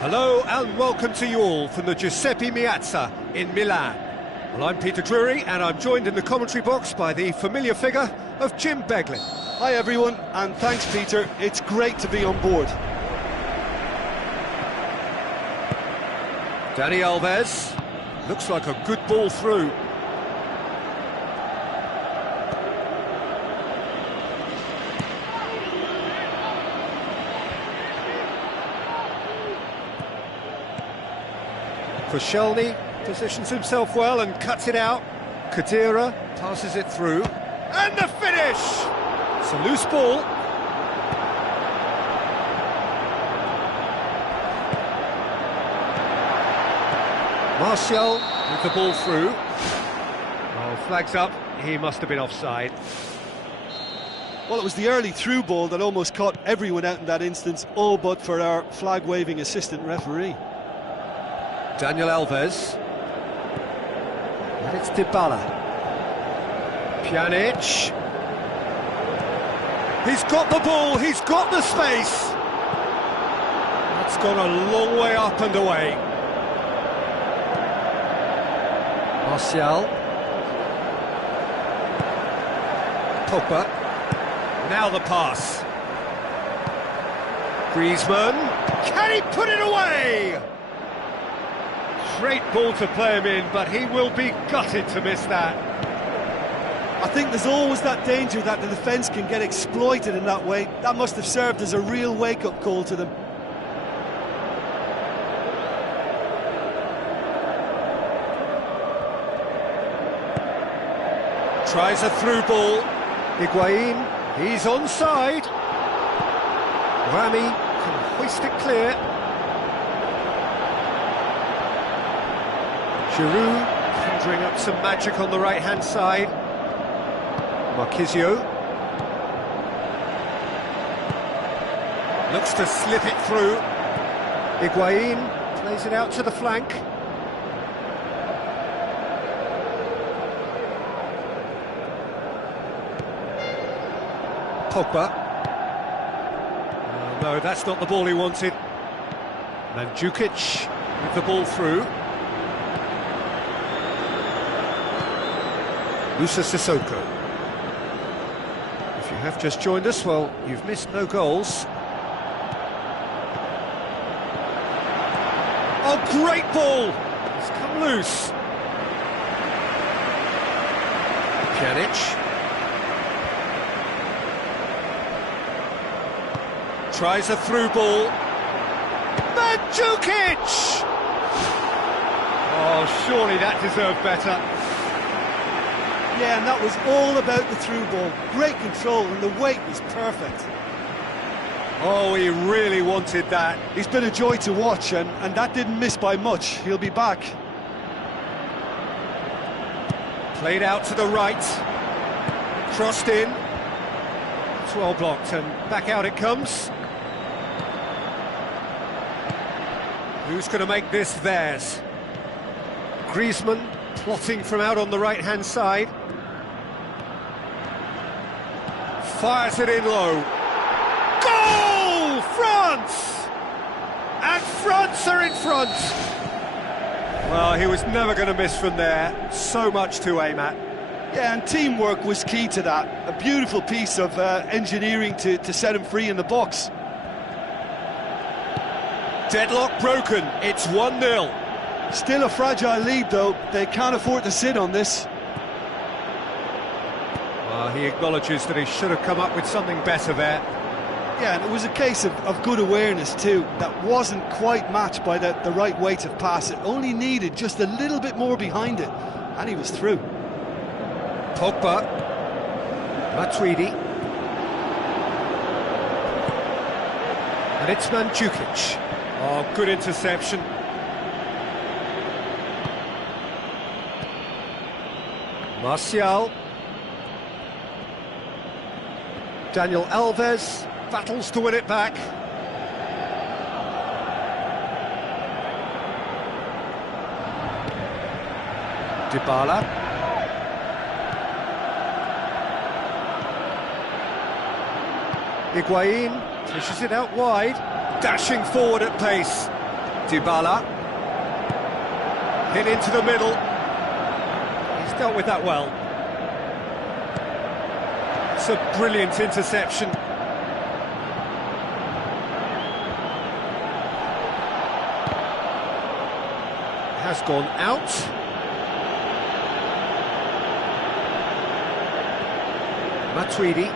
Hello and welcome to you all from the Giuseppe Meazza in Milan. Well, I'm Peter Drury and I'm joined in the commentary box by the familiar figure of Jim Beglin. Hi everyone, and thanks Peter, it's great to be on board. Dani Alves, looks like a good ball through. Koscielny positions himself well and cuts it out. Khedira passes it through. And the finish! It's a loose ball. Martial with the ball through. Oh, flags up. He must have been offside. Well, it was the early through ball that almost caught everyone out in that instance, all but for our flag-waving assistant referee. Daniel Alves. And it's Dybala. Pjanic. He's got the ball, he's got the space. That's gone a long way up and away. Martial. Pogba. Now the pass. Griezmann. Can he put it away? Great ball to play him in, but he will be gutted to miss that. I think there's always that danger that the defence can get exploited in that way. That must have served as a real wake-up call to them. Tries a through ball. Higuain, he's onside. Rami can hoist it clear. Giroud conjuring up some magic on the right-hand side. Marquisio looks to slip it through. Higuain plays it out to the flank. Pogba. Oh, no, that's not the ball he wanted. Mandzukic with the ball through. Musa Sissoko. If you have just joined us, well, you've missed no goals. Oh, great ball! It's come loose. Pjanic. Tries a through ball. Mandzukic! Oh, surely that deserved better. Yeah, and that was all about the through ball. Great control, and the weight was perfect. Oh, he really wanted that. He's been a joy to watch, and that didn't miss by much. He'll be back. Played out to the right. Crossed in. It's well blocked, and back out it comes. Who's going to make this theirs? Griezmann plotting from out on the right-hand side. Fires it in low. Goal! France! And France are in front! Well, he was never going to miss from there. So much to aim at. Yeah, and teamwork was key to that. A beautiful piece of engineering to set him free in the box. Deadlock broken, it's 1-0. Still a fragile lead, though. They can't afford to sit on this. Well, he acknowledges that he should have come up with something better there. Yeah, and it was a case of good awareness too. That wasn't quite matched by the right weight of pass. It only needed just a little bit more behind it, and he was through. Pogba, Matuidi, and it's Mandzukic. Oh, good interception. Martial. Daniel Alves battles to win it back. Dybala. Higuain pushes it out wide, dashing forward at pace. Dybala. Hit into the middle. He's dealt with that well. It's a brilliant interception. Has gone out. Matuidi.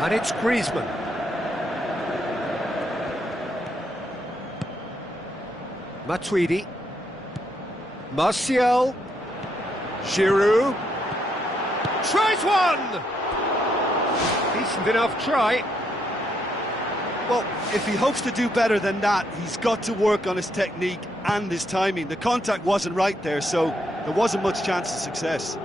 And it's Griezmann. Matuidi. Martial. Giroud. Tries one! Decent enough try. Well, if he hopes to do better than that, he's got to work on his technique and his timing. The contact wasn't right there, so there wasn't much chance of success.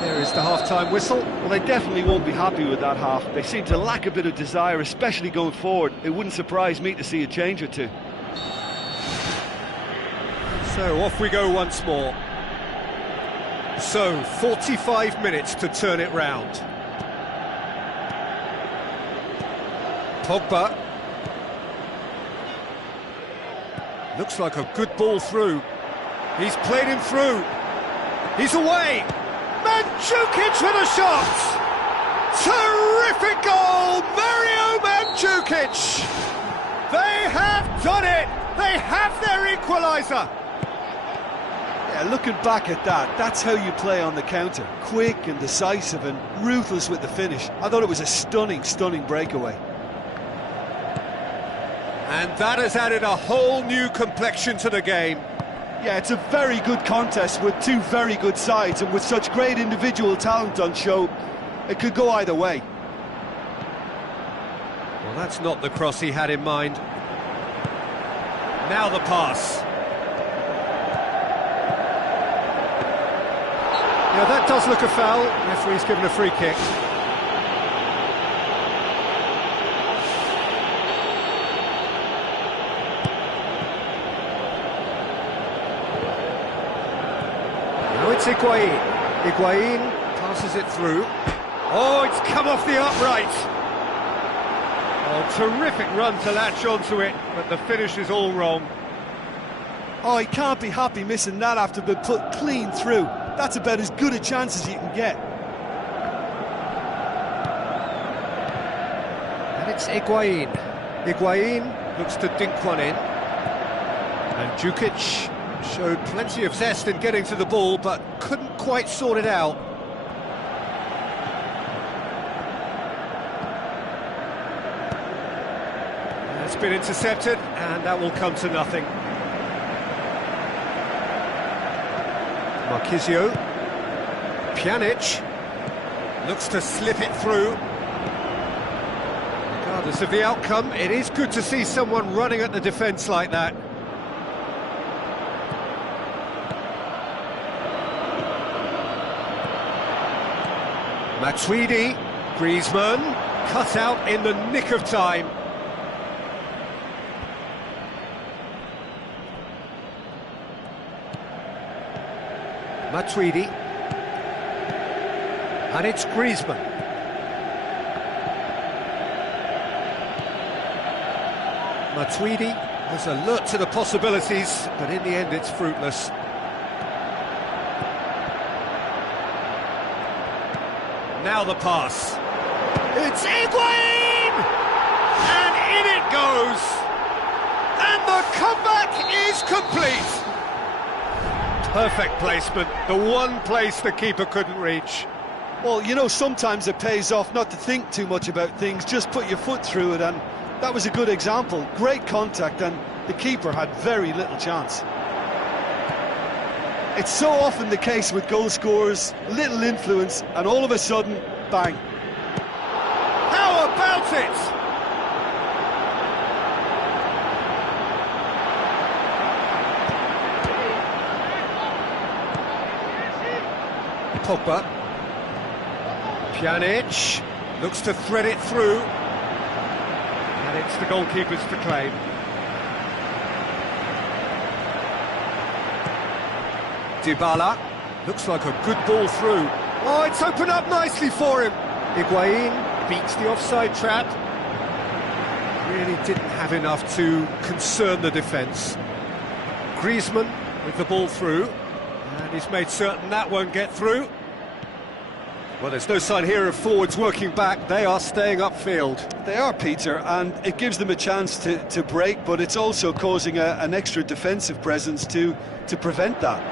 There is the half-time whistle. Well, they definitely won't be happy with that half. They seem to lack a bit of desire, especially going forward. It wouldn't surprise me to see a change or two. So off we go once more. So, 45 minutes to turn it round. Pogba. Looks like a good ball through. He's played him through. He's away. Mandzukic with a shot. Terrific goal, Mario Mandzukic. They have done it. They have their equaliser. Yeah, looking back at that, that's how you play on the counter. Quick and decisive and ruthless with the finish. I thought it was a stunning, stunning breakaway. And that has added a whole new complexion to the game. Yeah, it's a very good contest with two very good sides, and with such great individual talent on show, it could go either way. Well, that's not the cross he had in mind. Now the pass. Yeah, that does look a foul. Referee's given a free kick. Now it's Higuain. Higuain passes it through. Oh, it's come off the upright. Oh, terrific run to latch onto it, but the finish is all wrong. Oh, he can't be happy missing that after being put clean through. That's about as good a chance as you can get. And it's Higuain. Higuain looks to dink one in. And Mandzukic showed plenty of zest in getting to the ball, but couldn't quite sort it out. It's been intercepted, and that will come to nothing. Marquisio. Pjanic looks to slip it through. Regardless of the outcome, it is good to see someone running at the defence like that. Matuidi, Griezmann, cut out in the nick of time. Matuidi, and it's Griezmann. Matuidi was alert to the possibilities, but in the end it's fruitless. Now the pass. It's Higuain! And in it goes! And the comeback is complete! Perfect placement, the one place the keeper couldn't reach. Well, you know, sometimes it pays off not to think too much about things, just put your foot through it, and that was a good example. Great contact, and the keeper had very little chance. It's so often the case with goal scorers, little influence, and all of a sudden, bang. How about it? Pogba. Pjanic looks to thread it through. And it's the goalkeeper's to claim. Dybala, looks like a good ball through. Oh, it's opened up nicely for him. Higuain beats the offside trap. Really didn't have enough to concern the defence. Griezmann with the ball through. And he's made certain that won't get through. Well, there's no sign here of forwards working back. They are staying upfield. They are, Peter, and it gives them a chance to break, but it's also causing an extra defensive presence to prevent that.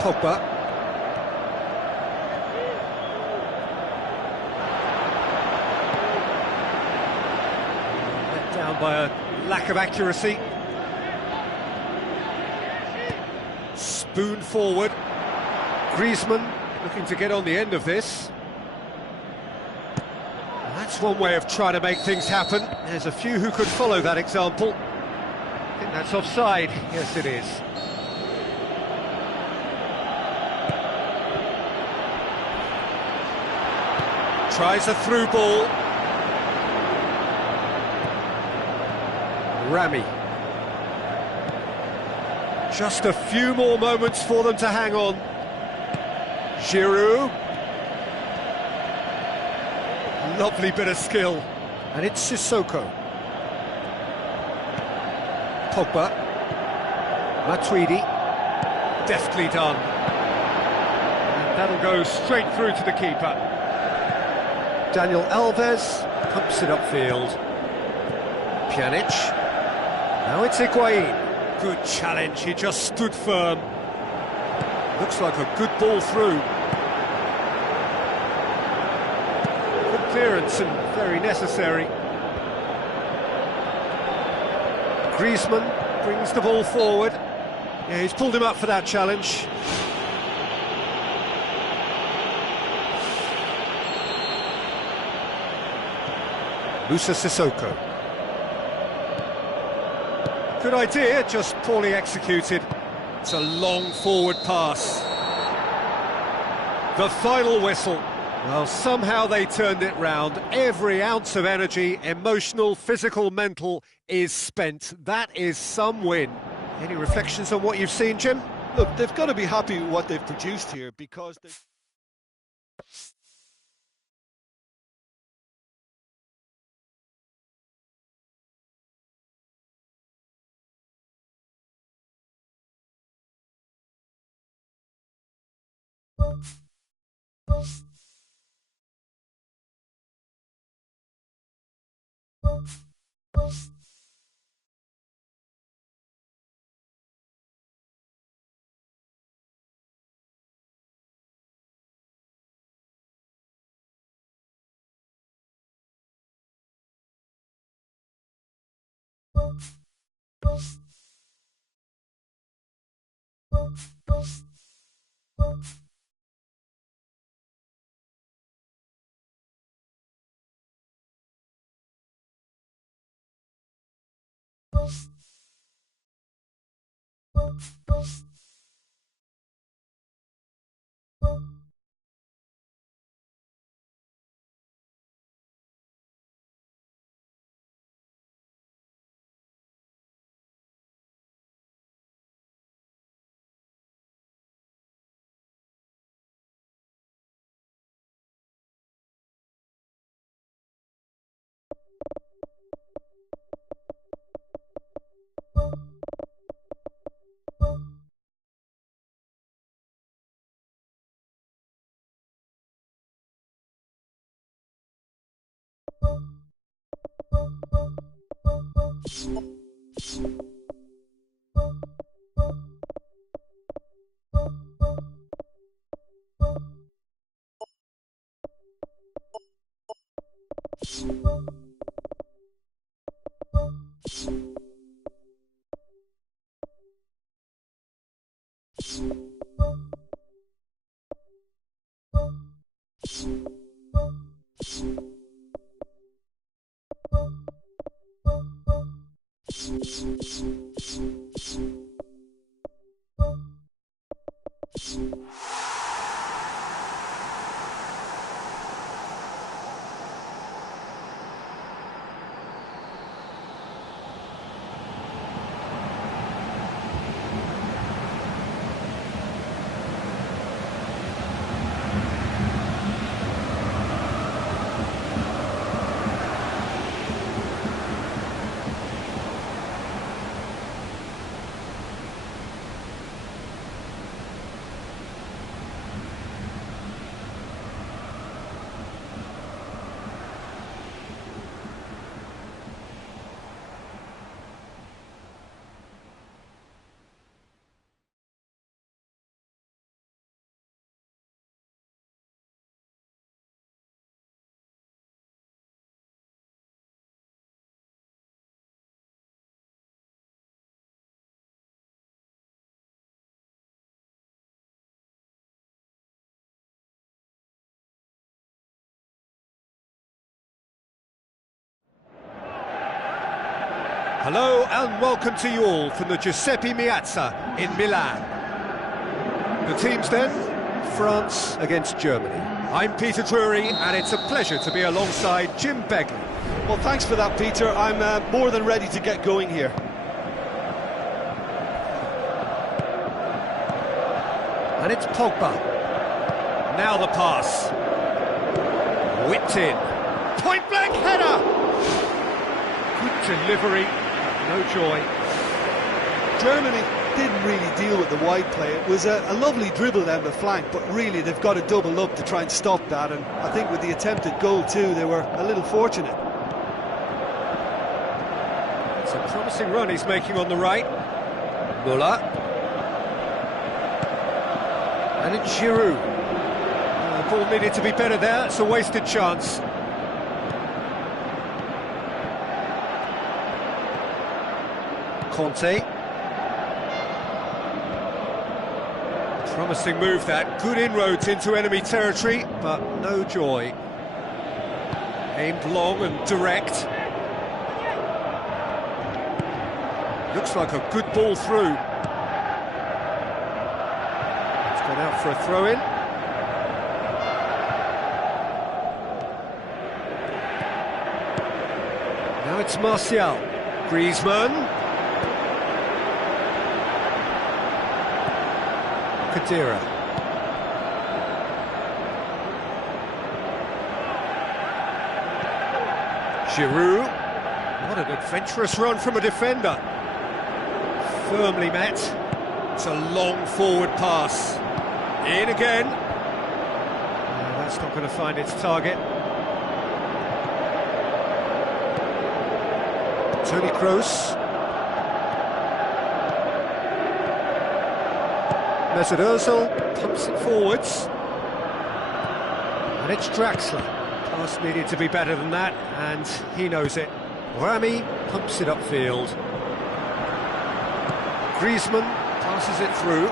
Pogba. Let down by a lack of accuracy. Spoon forward. Griezmann looking to get on the end of this. That's one way of trying to make things happen. There's a few who could follow that example. I think that's offside. Yes, it is. Tries a through ball. Rami. Just a few more moments for them to hang on. Giroud. Lovely bit of skill. And it's Sissoko. Pogba. Matuidi. Deftly done. And that'll go straight through to the keeper. Daniel Alves pumps it upfield. Pjanic. Now it's Higuain. Good challenge, he just stood firm. Looks like a good ball through. Good clearance and very necessary. Griezmann brings the ball forward. Yeah, he's pulled him up for that challenge. Musa Sissoko. Good idea, just poorly executed. It's a long forward pass. The final whistle. Well, somehow they turned it round. Every ounce of energy, emotional, physical, mental, is spent. That is some win. Any reflections on what you've seen, Jim? Look, they've got to be happy with what they've produced here, because they... Hello and welcome to you all from the Giuseppe Meazza in Milan. The teams then, France against Germany. I'm Peter Drury and it's a pleasure to be alongside Jim Begley. Well, thanks for that, Peter. I'm more than ready to get going here. And it's Pogba. Now the pass. Whipped in. Point-blank header! Good delivery. No joy. Germany didn't really deal with the wide play. It was a lovely dribble down the flank, but really they've got to double up to try and stop that, and I think with the attempted goal too, they were a little fortunate. It's a promising run he's making on the right. Muller. And it's Giroud. The ball needed to be better there, it's a wasted chance. Conte. Promising move that, good inroads into enemy territory, but no joy. Aimed long and direct. Looks like a good ball through. It's gone out for a throw-in. Now it's Martial. Griezmann. Kadira. Giroud. What an adventurous run from a defender. Firmly met. It's a long forward pass. In again. That's not going to find its target. Toni Kroos. Mesut Ozil pumps it forwards, and it's Draxler. Pass needed to be better than that, and he knows it. Rami pumps it upfield. Griezmann passes it through.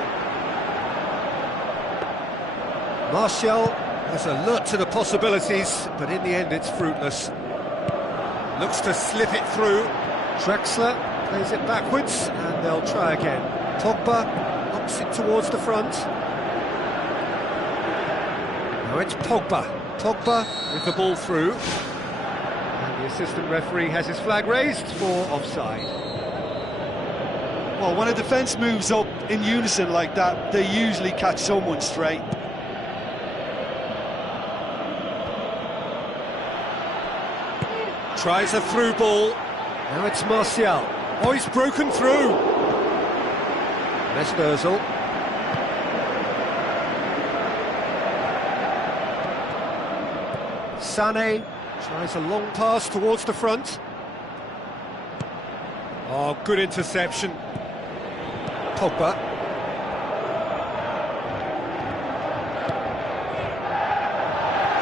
Martial is alert to the possibilities, but in the end it's fruitless. Looks to slip it through. Draxler plays it backwards, and they'll try again. Pogba ups it towards the front. Now it's Pogba. Pogba with the ball through. And the assistant referee has his flag raised for offside. Well, when a defence moves up in unison like that, they usually catch someone straight. Tries a through ball. Now it's Martial. Oh, he's broken through. Mesut Ozil. Sané Tries a long pass towards the front. Oh, good interception. Pogba.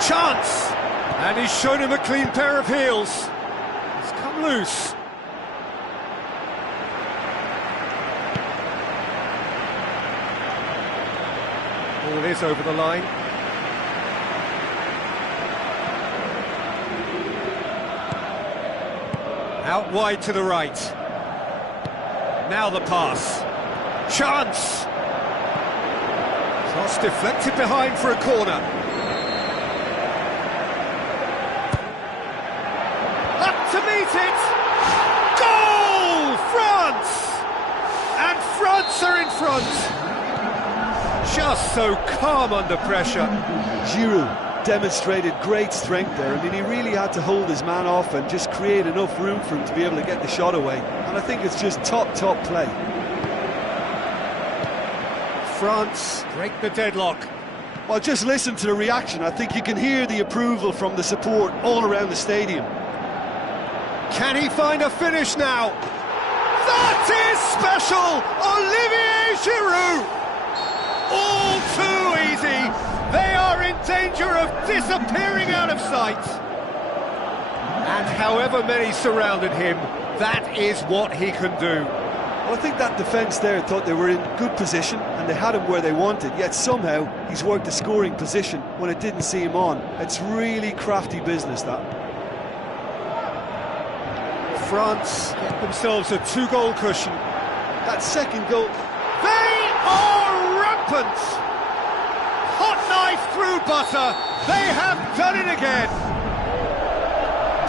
Chance! And he's shown him a clean pair of heels. He's come loose. Ball is over the line. Out wide to the right. Now the pass. Chance! Cross deflected behind for a corner. Up to meet it! Goal! France! And France are in front! Just so calm under pressure. Giroud demonstrated great strength there. I mean, he really had to hold his man off and just create enough room for him to be able to get the shot away. And I think it's just top play. France break the deadlock. Well, just listen to the reaction. I think you can hear the approval from the support all around the stadium. Can he find a finish now? That is special! Olivier Giroud! All too easy! They are in danger of disappearing out of sight! And however many surrounded him, that is what he can do. Well, I think that defence there thought they were in good position and they had him where they wanted, yet somehow he's worked a scoring position when it didn't see him on. It's really crafty business, that. France get themselves a 2-goal cushion. That second goal... They are rampant! Hot knife through butter. They have done it again.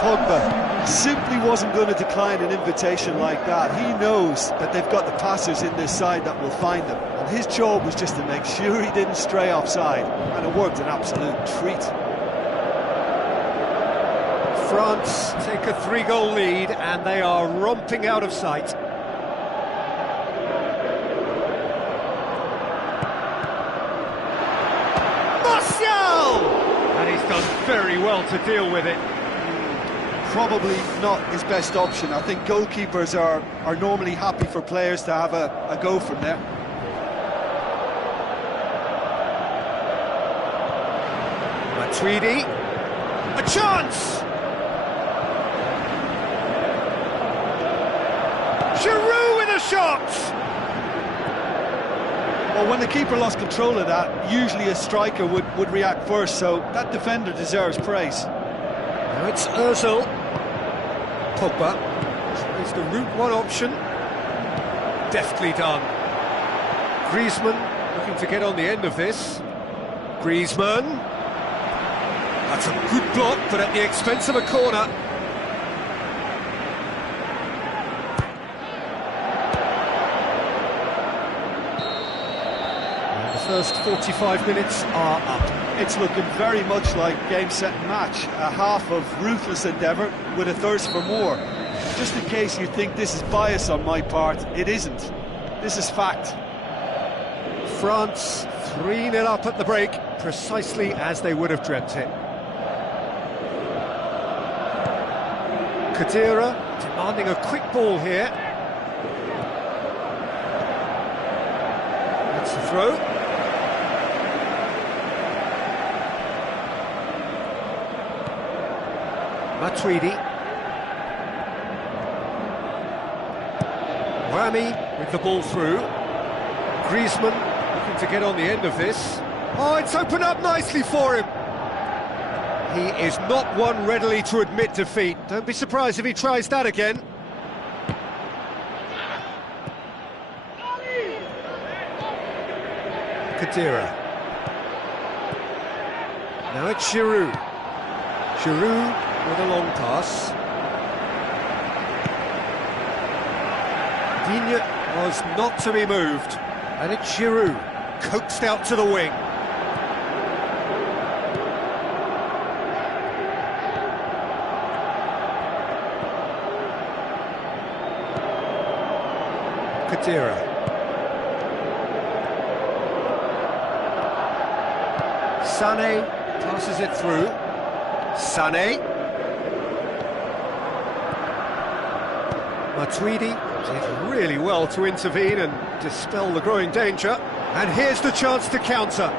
Pogba simply wasn't going to decline an invitation like that. He knows that they've got the passers in this side that will find them. And his job was just to make sure he didn't stray offside. And it worked an absolute treat. France take a 3-goal lead and they are romping out of sight. And he's done very well to deal with it. Probably not his best option. I think goalkeepers are normally happy for players to have a go from there. Matuidi, a chance! Giroud with a shot! Well, when the keeper lost control of that, usually a striker would react first, so that defender deserves praise. Now it's Ozil. Pogba tries the route one option. Deftly done. Griezmann looking to get on the end of this. Griezmann. That's a good block, but at the expense of a corner. First 45 minutes are up. It's looking very much like game, set and match. A half of ruthless endeavour with a thirst for more. Just in case you think this is bias on my part, it isn't. This is fact. France 3-0 up at the break, precisely as they would have dreamt it. Khedira demanding a quick ball here. That's the throw. Matuidi. Rami with the ball through. Griezmann looking to get on the end of this. Oh, it's opened up nicely for him. He is not one readily to admit defeat. Don't be surprised if he tries that again. Khedira. Now it's Giroud. Giroud with a long pass. Digne was not to be moved. And it's Giroud, coaxed out to the wing. Khedira. Sané passes it through. Sané. Matuidi did really well to intervene and dispel the growing danger. And here's the chance to counter.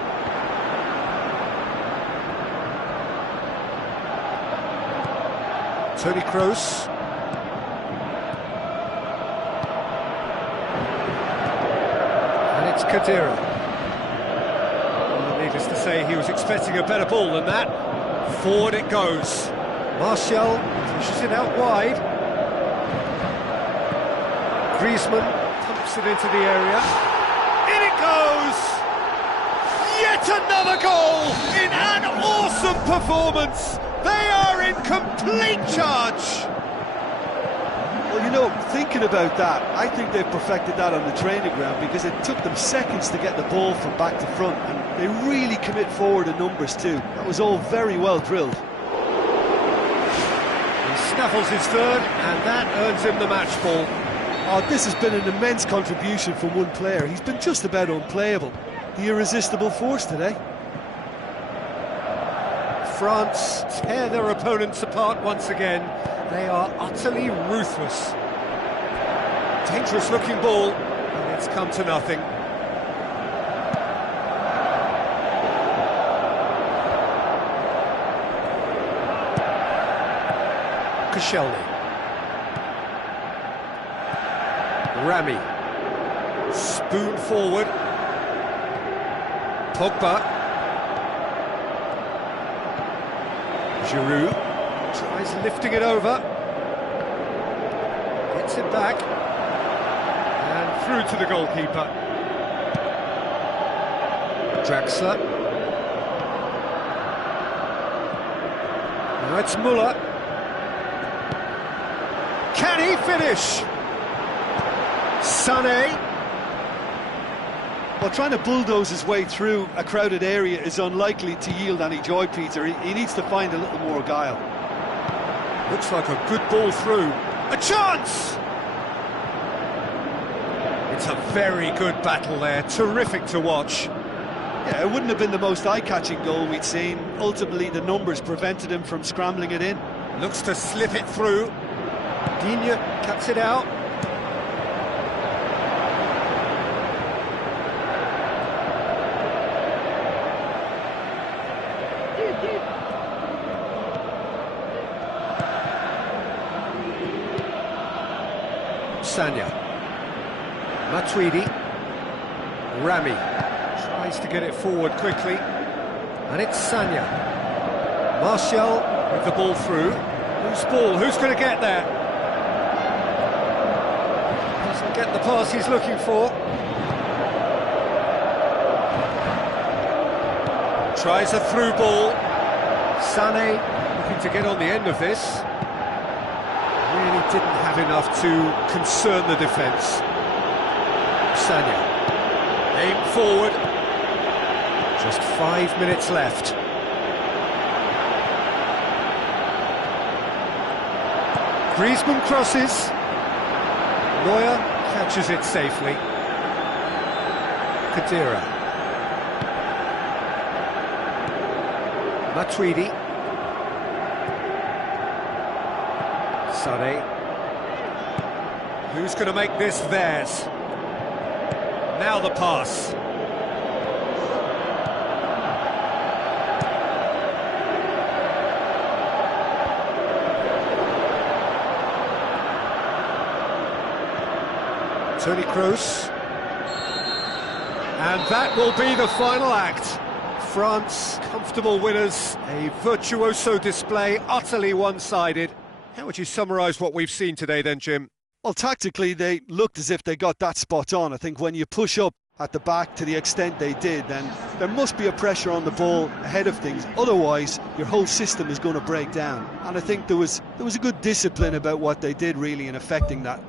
Toni Kroos. And it's Khedira. Well, needless to say, he was expecting a better ball than that. Forward it goes. Martial pushes it out wide. Griezmann pumps it into the area. In it goes! Yet another goal in an awesome performance! They are in complete charge! Well, you know, thinking about that, I think they've perfected that on the training ground because it took them seconds to get the ball from back to front, and they really commit forward in numbers too. That was all very well drilled. He snaffles his third, and that earns him the match ball. Oh, this has been an immense contribution from one player. He's been just about unplayable. The irresistible force today. France tear their opponents apart once again. They are utterly ruthless. Dangerous looking ball, and it's come to nothing. Koscielny. Rami. Spoon forward. Pogba. Giroud tries lifting it over. Gets it back. And through to the goalkeeper. Draxler. Now it's Muller. Can he finish? Sané. Well, trying to bulldoze his way through a crowded area is unlikely to yield any joy, Peter. He needs to find a little more guile. Looks like a good ball through. A chance! It's a very good battle there. Terrific to watch. Yeah, it wouldn't have been the most eye-catching goal we'd seen. Ultimately, the numbers prevented him from scrambling it in. Looks to slip it through. Digne cuts it out. Sagna. Matuidi. Rami tries to get it forward quickly. And it's Sagna. Martial with the ball through. Whose ball? Who's going to get there? Doesn't get the pass he's looking for. Tries a through ball. Sané looking to get on the end of this. Really didn't have enough to concern the defence. Sagna. Aim forward. Just 5 minutes left. Griezmann crosses. Neuer catches it safely. Khedira. Matuidi. Sané. Who's going to make this theirs? Now the pass. Toni Kroos. And that will be the final act. France, comfortable winners, a virtuoso display, utterly one-sided. How would you summarise what we've seen today then, Jim? Well, tactically, they looked as if they got that spot on. I think when you push up at the back to the extent they did, then there must be a pressure on the ball ahead of things. Otherwise, your whole system is going to break down. And I think there was a good discipline about what they did, really, in affecting that.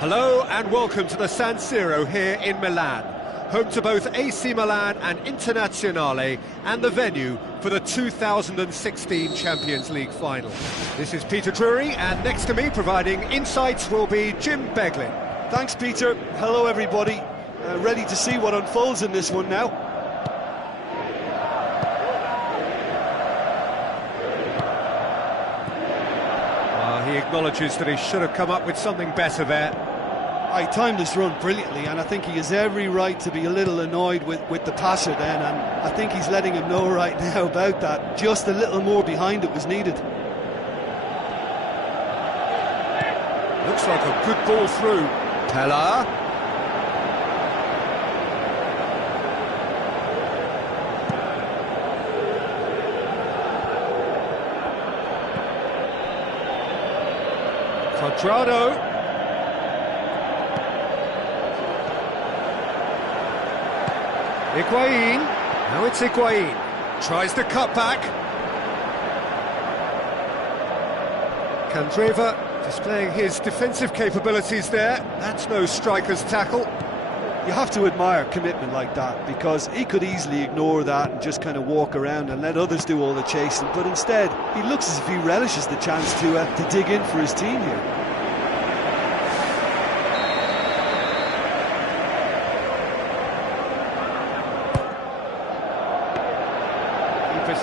Hello and welcome to the San Siro here in Milan, home to both AC Milan and Internazionale, and the venue for the 2016 Champions League final. This is Peter Drury, and next to me providing insights will be Jim Beglin. Thanks, Peter. Hello, everybody. Ready to see what unfolds in this one now. He acknowledges that he should have come up with something better there. I timed this run brilliantly, and I think he has every right to be a little annoyed with the passer then, and I think he's letting him know right now about that. Just a little more behind it was needed. Looks like a good ball through. Pella. Quadrado. Higuain. Now it's Higuain. Tries the cut back. Candreva displaying his defensive capabilities there. That's no striker's tackle. You have to admire commitment like that, because he could easily ignore that and just kind of walk around and let others do all the chasing, but instead he looks as if he relishes the chance to dig in for his team here.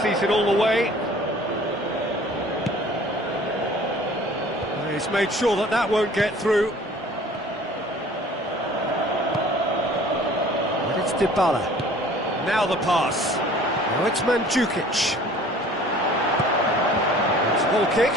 Seated all the way. He's made sure that that won't get through. And it's Dybala. Now the pass. Now it's Mandzukic. It's a ball kick.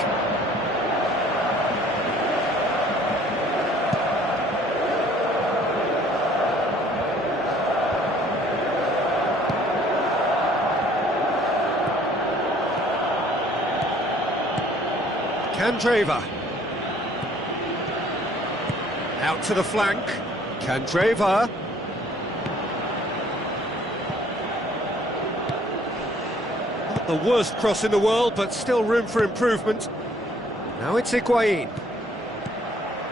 Candreva. Out to the flank. Candreva. Not the worst cross in the world, but still room for improvement. Now it's Higuain.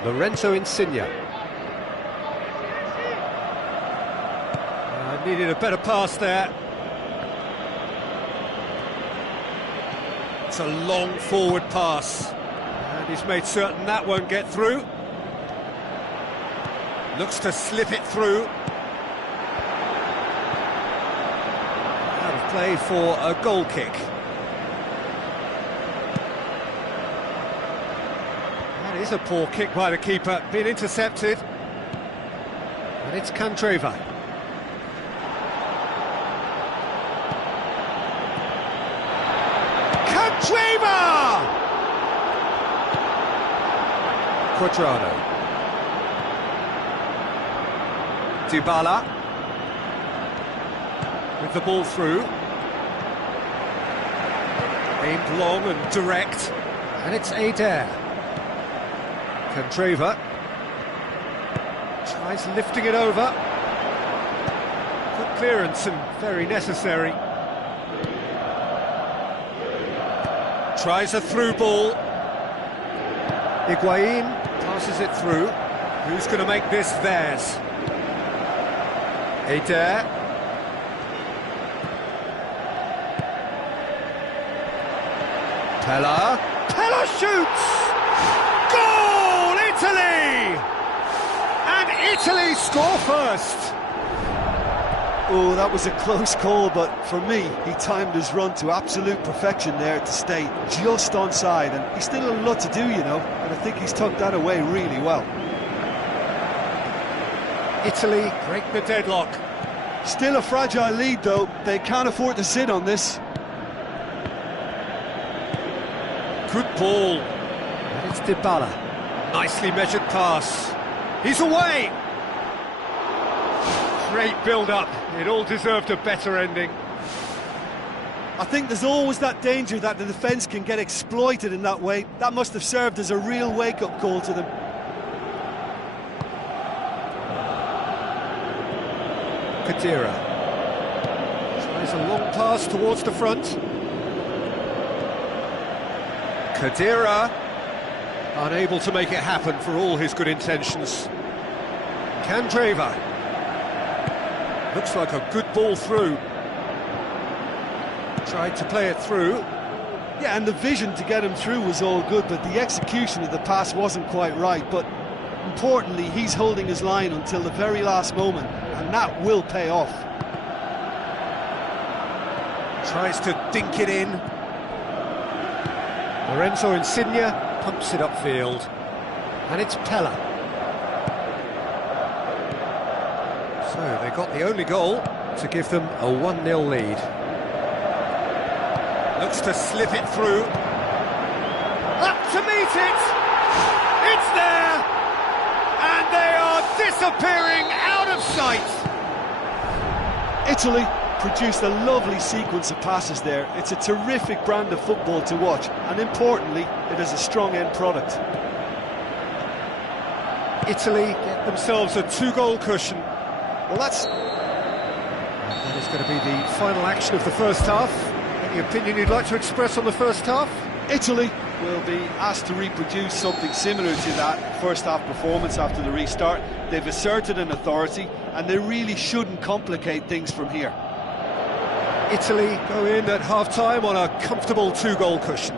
Lorenzo Insigne. Needed a better pass there. It's a long forward pass. And he's made certain that won't get through. Looks to slip it through. Out of play for a goal kick. That is a poor kick by the keeper, been intercepted. And it's Candreva. Candreva! Quadrado. Dybala. With the ball through. Aimed long and direct. And it's Adair. Candreva. Tries lifting it over. Good clearance and very necessary. Tries a through ball. Higuain passes it through. Who's going to make this theirs? Adair. Pella. Pella shoots! Goal, Italy! And Italy score first. Oh, that was a close call, but for me, he timed his run to absolute perfection there to stay just onside, and he's still a lot to do, you know, and I think he's tucked that away really well. Italy break the deadlock. Still a fragile lead, though. They can't afford to sit on this. Good ball. And it's Dybala. Nicely measured pass. He's away! Great build-up. It all deserved a better ending. I think there's always that danger that the defence can get exploited in that way. That must have served as a real wake-up call to them. Khedira. Tries a long pass towards the front. Khedira. Unable to make it happen for all his good intentions. Candreva. Looks like a good ball through. Tried to play it through. Yeah, and the vision to get him through was all good, but the execution of the pass wasn't quite right. But importantly, he's holding his line until the very last moment, and that will pay off. Tries to dink it in. Lorenzo Insigne pumps it upfield. And it's Pella. So they got the only goal to give them a 1-0 lead. Looks to slip it through. Up to meet it! It's there! And they are disappearing out of sight! Italy produced a lovely sequence of passes there. It's a terrific brand of football to watch, and importantly, it is a strong end product. Italy get themselves a 2-goal cushion. Well, that is going to be the final action of the first half. Any opinion you'd like to express on the first half? Italy will be asked to reproduce something similar to that first half performance after the restart. They've asserted an authority, and they really shouldn't complicate things from here. Italy go in at half-time on a comfortable 2-goal cushion.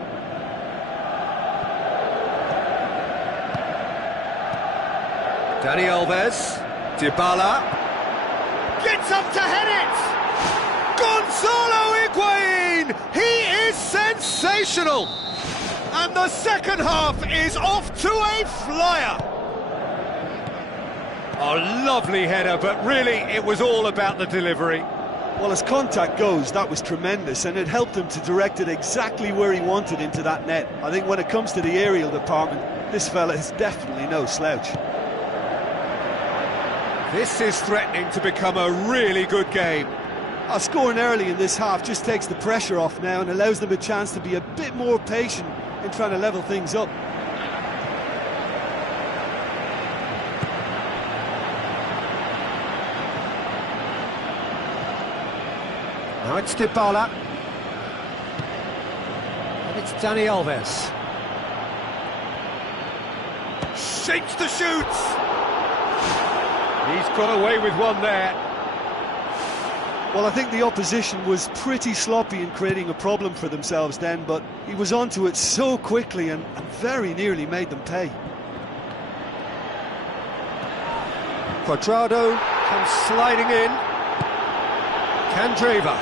Dani Alves, Dybala, gets up to head it! Gonzalo Higuain! He is sensational! And the second half is off to a flyer! A lovely header, but really it was all about the delivery. Well, as contact goes, that was tremendous, and it helped him to direct it exactly where he wanted into that net. I think when it comes to the aerial department, this fella is definitely no slouch. This is threatening to become a really good game. Scoring early in this half just takes the pressure off now and allows them a chance to be a bit more patient in trying to level things up. Now it's Dybala. And it's Dani Alves. Shapes the shoots! He's got away with one there. Well, I think the opposition was pretty sloppy in creating a problem for themselves then, but he was onto it so quickly and very nearly made them pay. Cuadrado comes sliding in. Candreva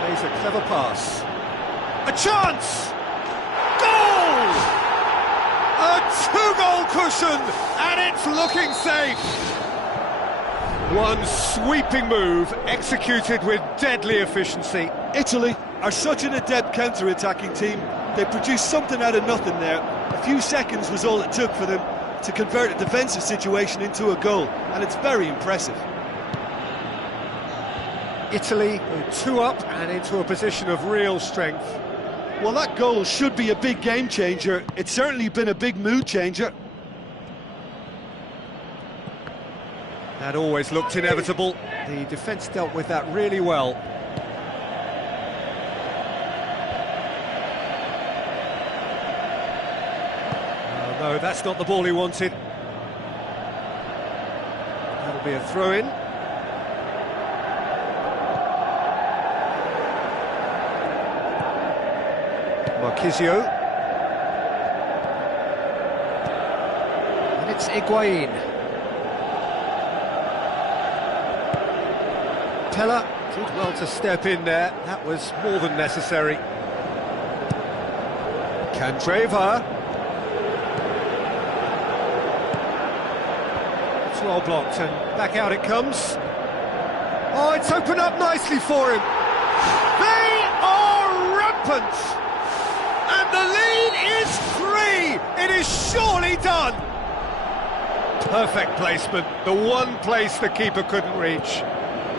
plays a clever pass. A chance! Goal! A two-goal cushion, and it's looking safe. One sweeping move, executed with deadly efficiency. Italy are such an adept counter-attacking team. They produced something out of nothing there. A few seconds was all it took for them to convert a defensive situation into a goal, and it's very impressive. Italy go 2 up and into a position of real strength. Well, that goal should be a big game changer. It's certainly been a big mood changer. That always looked inevitable. The defence dealt with that really well. Oh, no, that's not the ball he wanted. That'll be a throw-in. Marquisio. And it's Higuain. Pella did well to step in there. That was more than necessary. Candreva. It's well blocked and back out it comes. Oh, it's opened up nicely for him. They are rampant. And the lead is 3. It is surely done. Perfect placement. The one place the keeper couldn't reach.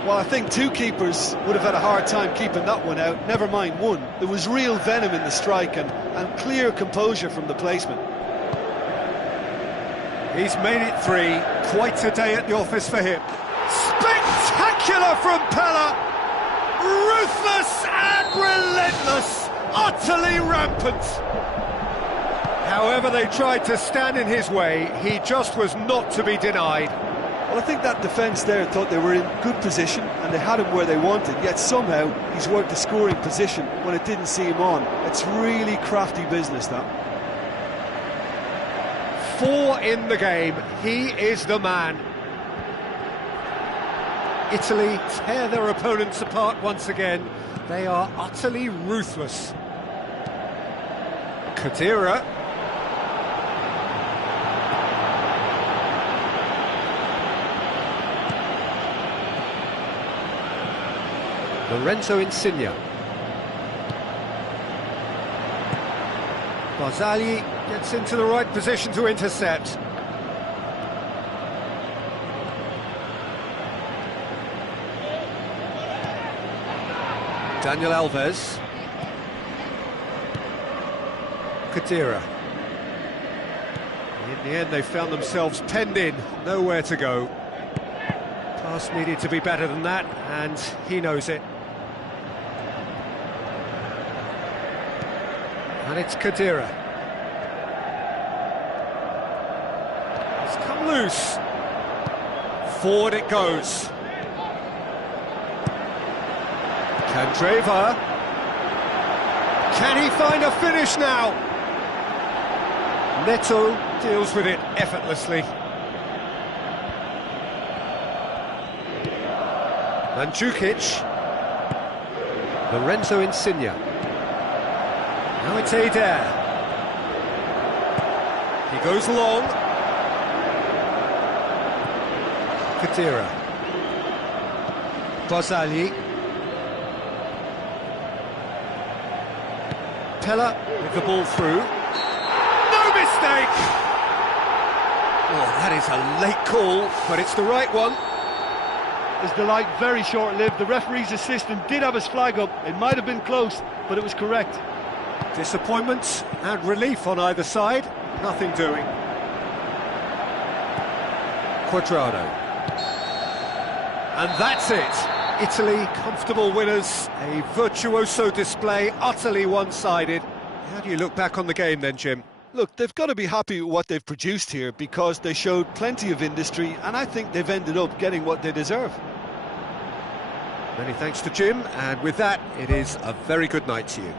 Well, I think two keepers would have had a hard time keeping that one out, never mind one. There was real venom in the strike and clear composure from the placement. He's made it 3, quite a day at the office for him. Spectacular from Pella! Ruthless and relentless, utterly rampant. However they tried to stand in his way, he just was not to be denied. Well, I think that defence there thought they were in good position and they had him where they wanted, yet somehow he's worked a scoring position when it didn't see him on. It's really crafty business, that. 4 in the game, he is the man. Italy tear their opponents apart once again. They are utterly ruthless. Khedira. Lorenzo Insigne. Barzagli gets into the right position to intercept. Daniel Alves. Khedira. In the end, they found themselves penned in, nowhere to go. Pass needed to be better than that, and he knows it. And it's Khedira. It's come loose. Forward it goes. Candreva. Can he find a finish now? Neto deals with it effortlessly. Mandzukic. Lorenzo Insigne. Now it's Eder. He goes long. Khedira. Barzagli. Pella with the ball through. No mistake! Oh, that is a late call, but it's the right one. Is the light very short-lived? The referee's assistant did have his flag up. It might have been close, but it was correct. Disappointment and relief on either side. Nothing doing. Cuadrado. And that's it. Italy, comfortable winners. A virtuoso display, utterly one-sided. How do you look back on the game then, Jim? Look, they've got to be happy with what they've produced here because they showed plenty of industry and I think they've ended up getting what they deserve. Many thanks to Jim, and with that, it is a very good night to you.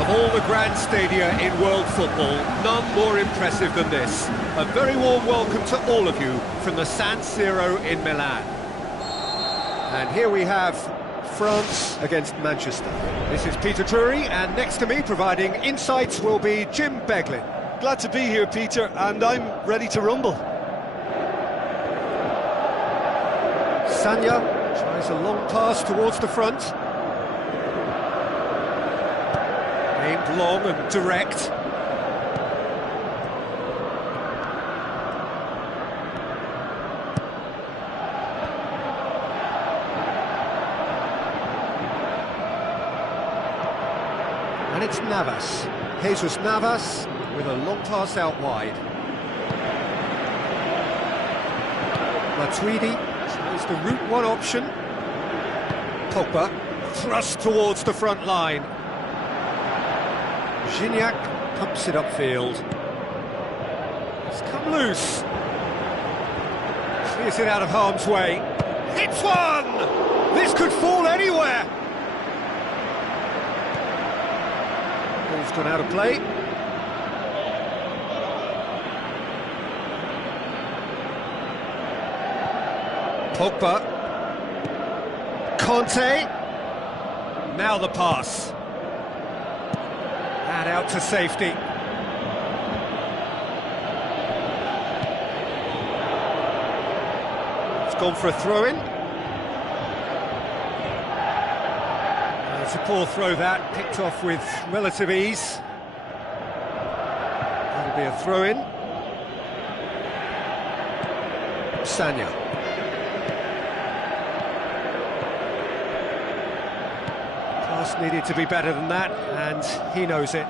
Of all the grand stadia in world football, none more impressive than this. A very warm welcome to all of you from the San Siro in Milan. And here we have France against Manchester. This is Peter Drury, and next to me providing insights will be Jim Beglin. Glad to be here, Peter, and I'm ready to rumble. Sanya tries a long pass towards the front. Aimed long and direct. And it's Navas. Jesus Navas with a long pass out wide. Matuidi chose the route one option. Pogba thrust towards the front line. Gignac pumps it upfield. It's come loose. Clears it out of harm's way. Hits one! This could fall anywhere. Ball's gone out of play. Pogba. Conte. Now the pass. And out to safety. It's gone for a throw-in. It's a poor throw that, picked off with relative ease. That'll be a throw-in. Sanya. Pass needed to be better than that, and he knows it.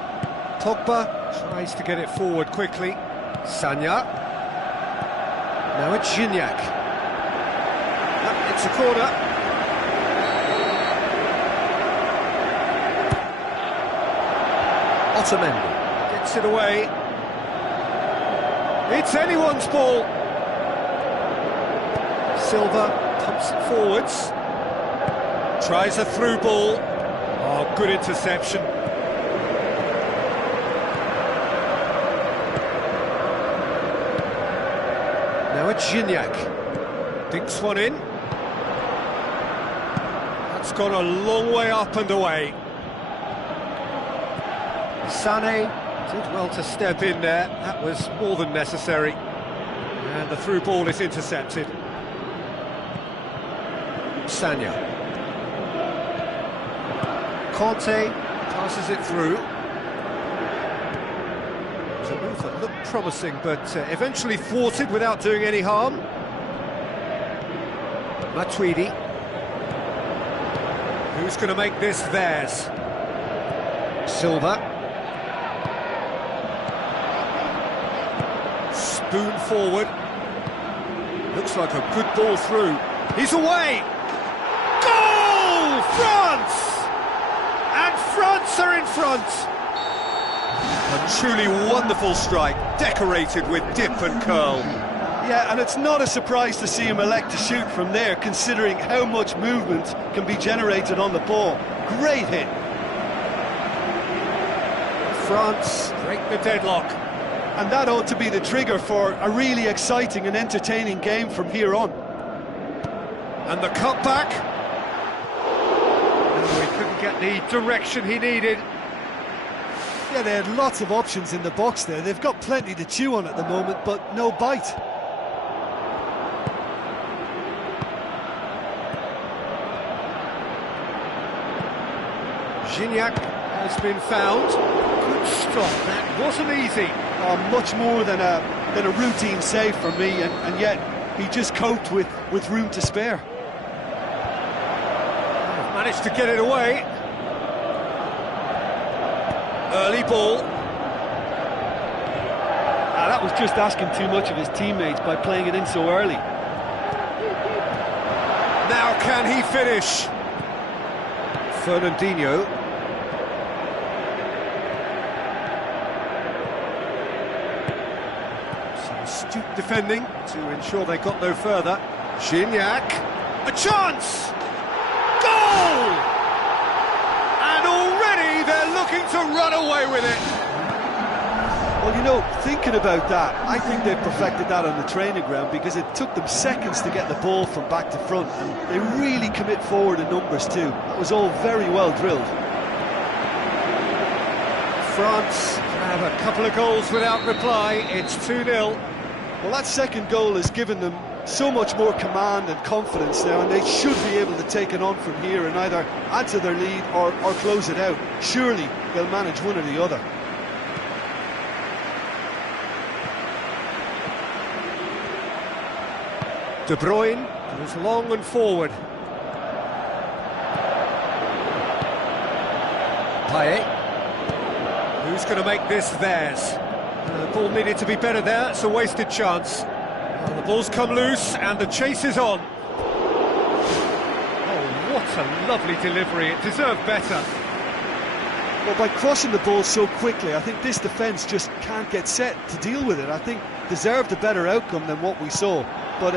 Pogba tries to get it forward quickly. Sanya. Now it's Gignac. It's a corner. Otamendi gets it away. It's anyone's ball. Silva pumps it forwards. Tries a through ball. Oh, good interception. Now it's Gignac. Dinks one in. That's gone a long way up and away. Sané did well to step in there. That was more than necessary. And the through ball is intercepted. Sanya. Conte passes it through. It's a move that looked promising, but eventually thwarted without doing any harm. Matuidi. Who's going to make this theirs? Silva. Spoon forward. Looks like a good ball through. He's away! Goal! France! And France are in front! A truly wonderful strike, decorated with dip and curl. Yeah, and it's not a surprise to see him elect to shoot from there, considering how much movement can be generated on the ball. Great hit. France break the deadlock. And that ought to be the trigger for a really exciting and entertaining game from here on. And the cutback. Oh, he couldn't get the direction he needed. Yeah, they had lots of options in the box there. They've got plenty to chew on at the moment, but no bite. Gignac has been found. Good stop, that wasn't easy. Much more than a routine save for me, and yet he just coped with room to spare. Managed to get it away. Early ball. That was just asking too much of his teammates by playing it in so early. Now can he finish? Fernandinho. Some astute defending to ensure they got no further. Gignac. A chance! Goal! And already they're looking to run away with it. Well, you know, thinking about that, I think they've perfected that on the training ground, because it took them seconds to get the ball from back to front, and they really commit forward in numbers too. That was all very well drilled. France have a couple of goals without reply. It's 2-0. Well, that second goal has given them so much more command and confidence now, and they should be able to take it on from here and either add to their lead or close it out. Surely they'll manage one or the other. De Bruyne goes long and forward. Payet. Who's going to make this theirs? The ball needed to be better there. It's a wasted chance. Well, the ball's come loose and the chase is on. Oh, what a lovely delivery. It deserved better. Well, by crossing the ball so quickly, I think this defence just can't get set to deal with it. I think deserved a better outcome than what we saw, but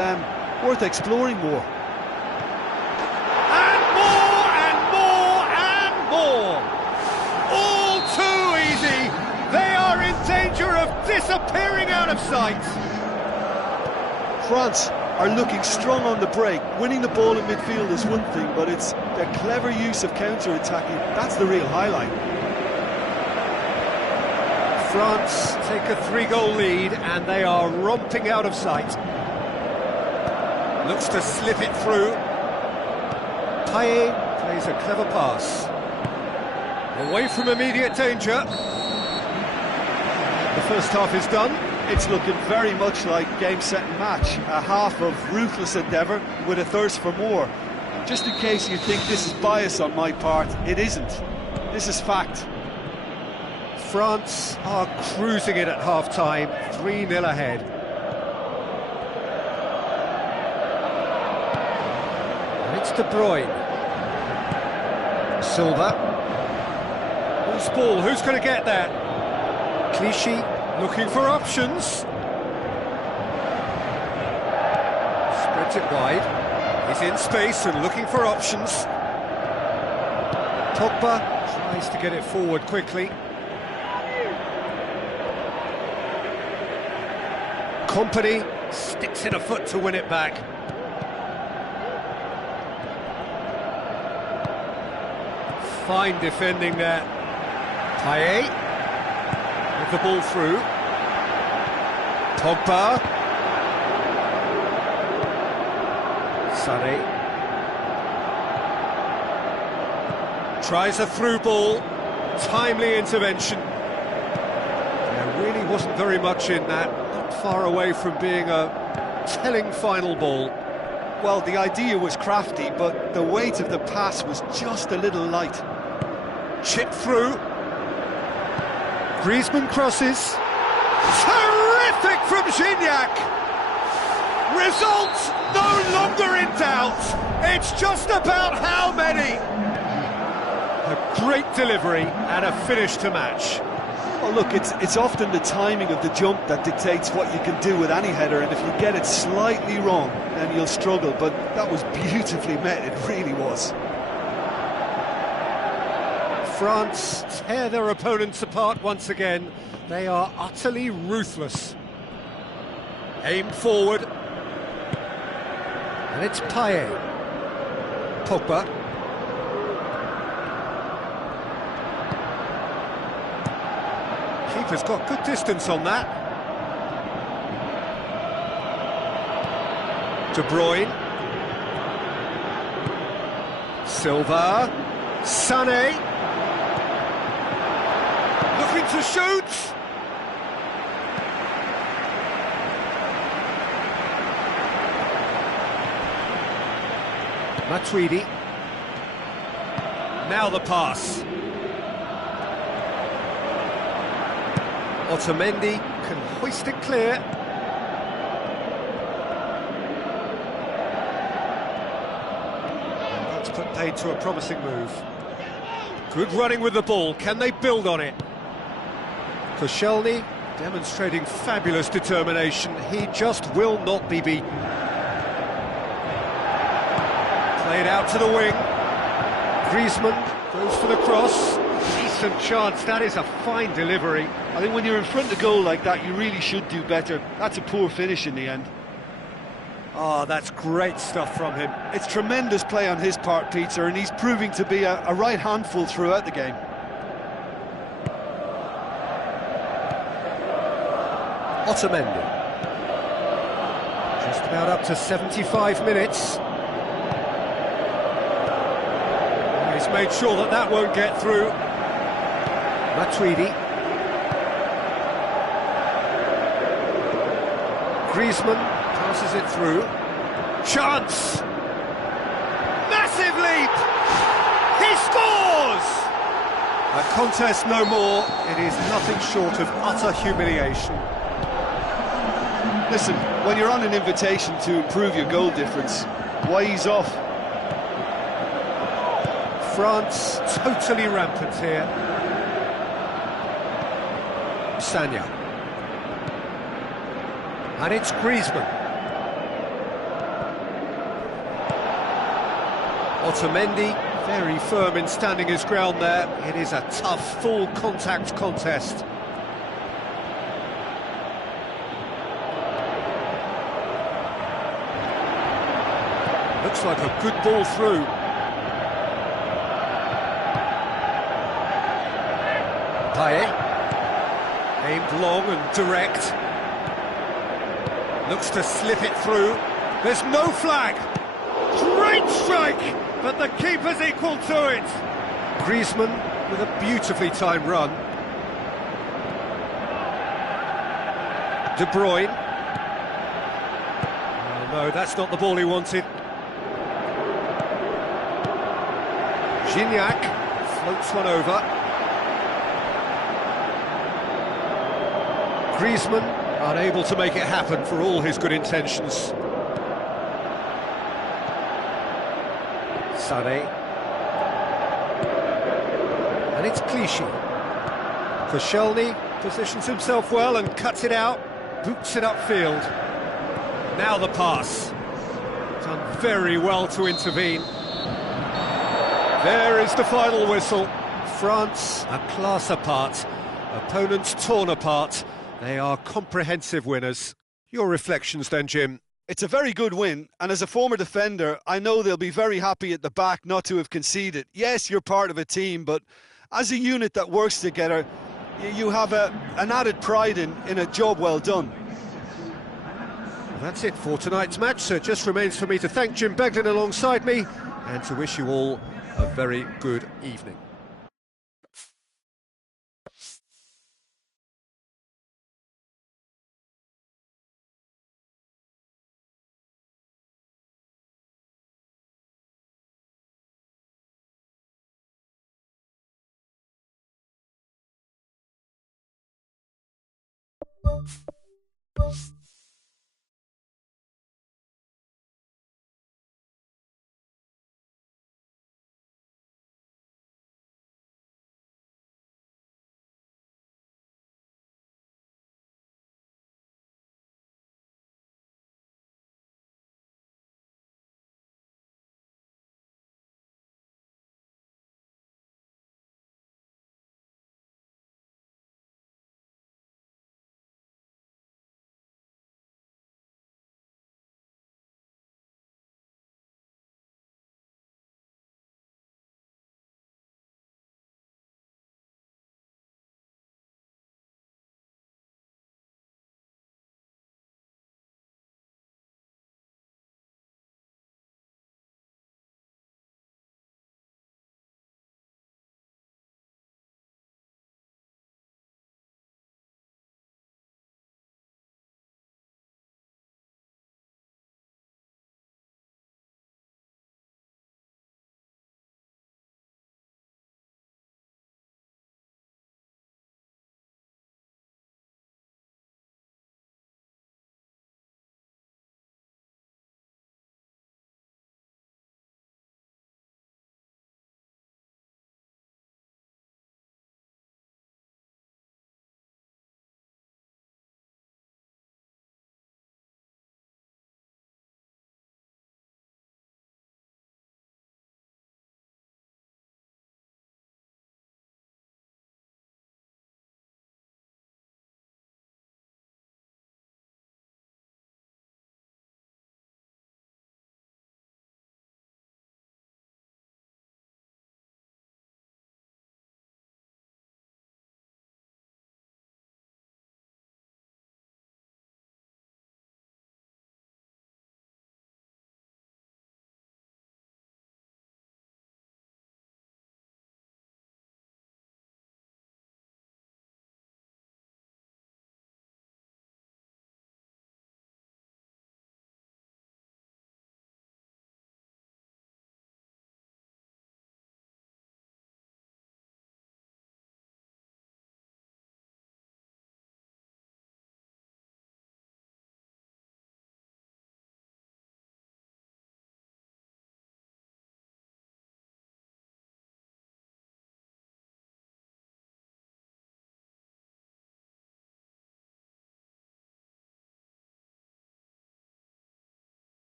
worth exploring more. And more and more and more. All too easy. They are in danger of disappearing out of sight. France are looking strong on the break. Winning the ball in midfield is one thing, but it's their clever use of counter-attacking. That's the real highlight. France take a 3-goal lead and they are romping out of sight. Looks to slip it through. Payet plays a clever pass. Away from immediate danger. The first half is done. It's looking very much like game, set and match. A half of ruthless endeavour with a thirst for more. Just in case you think this is bias on my part, it isn't. This is fact. France are cruising it at half-time, 3-0 ahead. And it's De Bruyne. Silva. Who's ball? Who's going to get that? Clichy looking for options. Spreads it wide. He's in space and looking for options. Pogba tries to get it forward quickly. Company sticks in a foot to win it back. Fine defending there. Payet with the ball through. Pogba. Sané. Tries a through ball. Timely intervention. There really wasn't very much in that. Far away from being a telling final ball. Well, the idea was crafty, but the weight of the pass was just a little light. Chip through. Griezmann crosses. Terrific from Gignac! Result no longer in doubt. It's just about how many. A great delivery and a finish to match. Well, look, it's often the timing of the jump that dictates what you can do with any header, and if you get it slightly wrong, then you'll struggle, but that was beautifully met, it really was. France tear their opponents apart once again. They are utterly ruthless. Aim forward. And it's Payet. Pogba. Keeper's got good distance on that. De Bruyne. Silva. Sané. Looking to shoot. Matuidi. Now the pass. Otamendi can hoist it clear. And that's put paid to a promising move. Good running with the ball. Can they build on it? Koscielny demonstrating fabulous determination. He just will not be beaten. Played out to the wing. Griezmann goes for the cross. Decent chance. That is a fine delivery. I think when you're in front of goal like that, you really should do better. That's a poor finish in the end. Oh, that's great stuff from him. It's tremendous play on his part, Peter, and he's proving to be a right handful throughout the game. Otamendi. Just about up to 75 minutes. He's made sure that that won't get through. Matuidi. Griezmann passes it through. Chance! Massive leap! He scores! A contest no more. It is nothing short of utter humiliation. Listen, when you're on an invitation to improve your goal difference, why ease off? France totally rampant here. Sagna. And it's Griezmann. Otamendi, very firm in standing his ground there. It is a tough, full contact contest. Looks like a good ball through. Payet, aimed long and direct. Looks to slip it through. There's no flag. Great strike, but the keeper's equal to it. Griezmann with a beautifully timed run. De Bruyne. Oh no, that's not the ball he wanted. Gignac floats one over. Griezmann unable to make it happen for all his good intentions. Sané. And it's Clichy. Koscielny positions himself well and cuts it out, boots it upfield. Now the pass. Done very well to intervene. There is the final whistle. France a class apart. Opponents torn apart. They are comprehensive winners. Your reflections then, Jim? It's a very good win, and as a former defender, I know they'll be very happy at the back not to have conceded. Yes, you're part of a team, but as a unit that works together, you have an added pride in a job well done. Well, that's it for tonight's match, so it just remains for me to thank Jim Beglin alongside me and to wish you all a very good evening.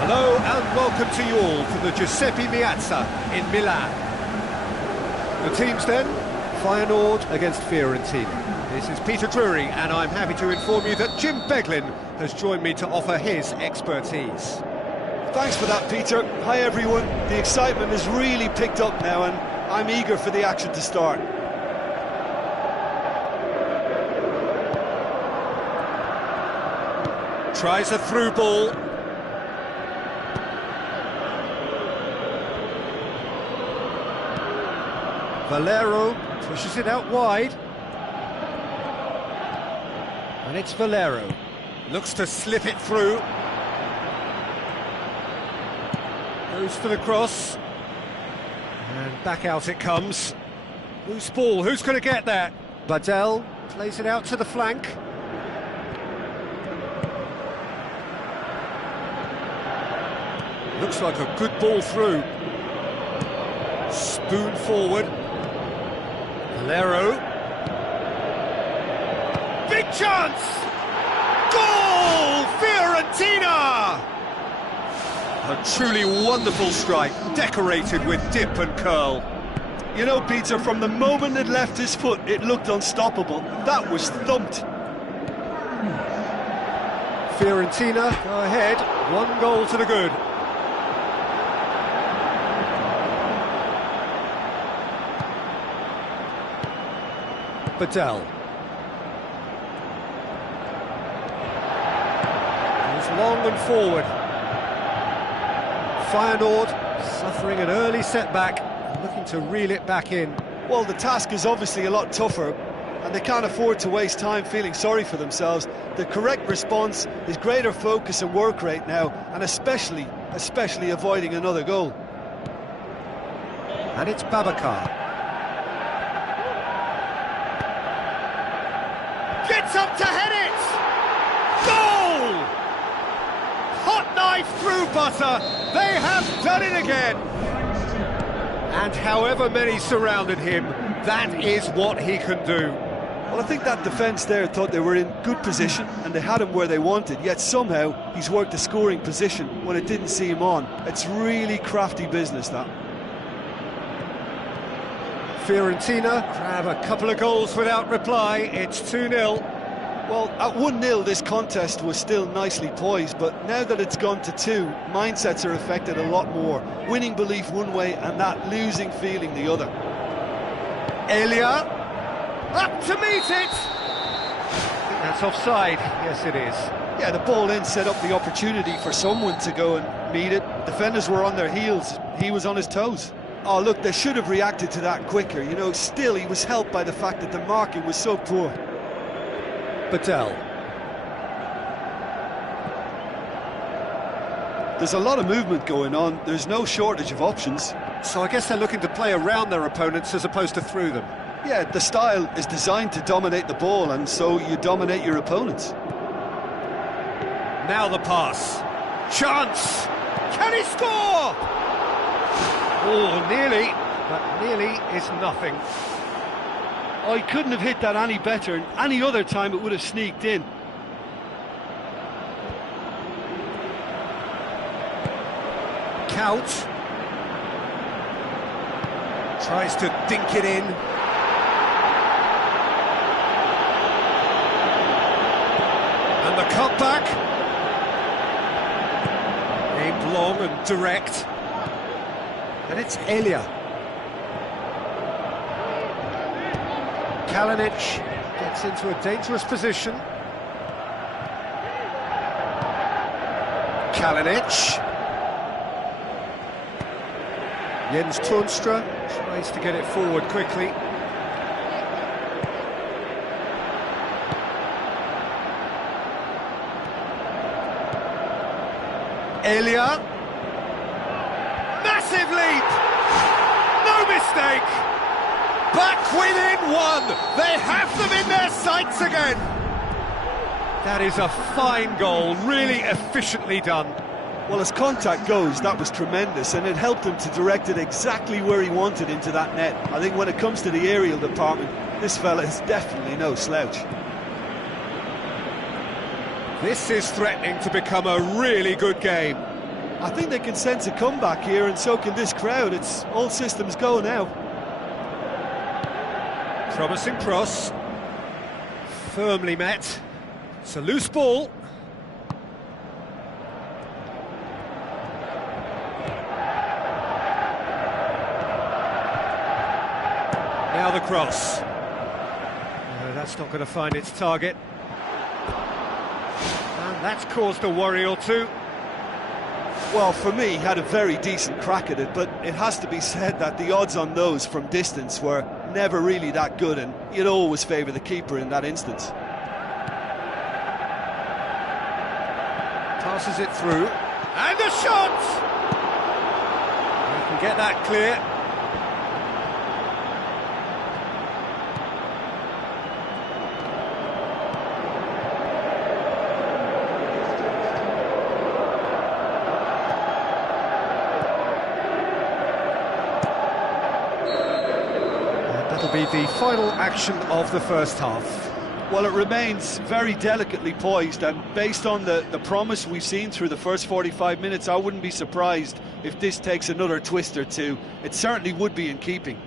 Hello and welcome to you all from the Giuseppe Meazza in Milan. The teams then, Feyenoord against Fiorentina. This is Peter Drury and I'm happy to inform you that Jim Beglin has joined me to offer his expertise. Thanks for that, Peter. Hi everyone. The excitement has really picked up now and I'm eager for the action to start. Tries a through ball. Valero pushes it out wide. And it's Valero. Looks to slip it through. Goes for the cross. And back out it comes. Loose ball, who's going to get that? Badel plays it out to the flank. Looks like a good ball through. Spoon forward. Valero. Big chance! Goal! Fiorentina! A truly wonderful strike, decorated with dip and curl. You know, Peter, from the moment it left his foot, it looked unstoppable. That was thumped. Fiorentina go ahead, 1 goal to the good. Badel. Goes long and forward. Feyenoord suffering an early setback and looking to reel it back in. Well, the task is obviously a lot tougher and they can't afford to waste time feeling sorry for themselves. The correct response is greater focus and work rate now, and especially avoiding another goal. And it's Babacar. Gets up to head it! Goal! Hot knife through butter, they have done it again! And however many surrounded him, that is what he can do. Well, I think that defence there thought they were in good position and they had him where they wanted, yet somehow he's worked a scoring position when it didn't see him on. It's really crafty business, that. Fiorentina grab a couple of goals without reply. It's 2-0. Well, at 1-0 this contest was still nicely poised, but now that it's gone to 2, mindsets are affected a lot more. Winning belief one way and that losing feeling the other. Elia, up to meet it! I think that's offside. Yes, it is. Yeah, the ball in set up the opportunity for someone to go and meet it. Defenders were on their heels, he was on his toes. Oh, look, they should have reacted to that quicker. You know, still, he was helped by the fact that the marking was so poor. Badel. There's a lot of movement going on. There's no shortage of options. So I guess they're looking to play around their opponents as opposed to through them. Yeah, the style is designed to dominate the ball, and so you dominate your opponents. Now the pass. Chance! Can he score? Oh, nearly, but nearly is nothing. Oh, he couldn't have hit that any better, and any other time it would have sneaked in. out. Tries to dink it in. And the cutback. Aimed long and direct. And it's Elia. Kalinic gets into a dangerous position. Kalinic. Jens Toornstra tries to get it forward quickly. Elia. Massive leap! No mistake! Back within one! They have them in their sights again! That is a fine goal, really efficiently done. Well, as contact goes, that was tremendous, and it helped him to direct it exactly where he wanted into that net. I think when it comes to the aerial department, this fella is definitely no slouch. This is threatening to become a really good game. I think they can sense a comeback here, and so can this crowd. It's all systems go now. Promising cross. Firmly met. It's a loose ball. Now the cross. No, that's not going to find its target. And that's caused a worry or two. Well, for me, he had a very decent crack at it, but it has to be said that the odds on those from distance were never really that good, and you'd always favour the keeper in that instance. Passes it through. And a shot! You can get that clear. That'll be the final action of the first half. Well, it remains very delicately poised, and based on the promise we've seen through the first 45 minutes, I wouldn't be surprised if this takes another twist or two. It certainly would be in keeping.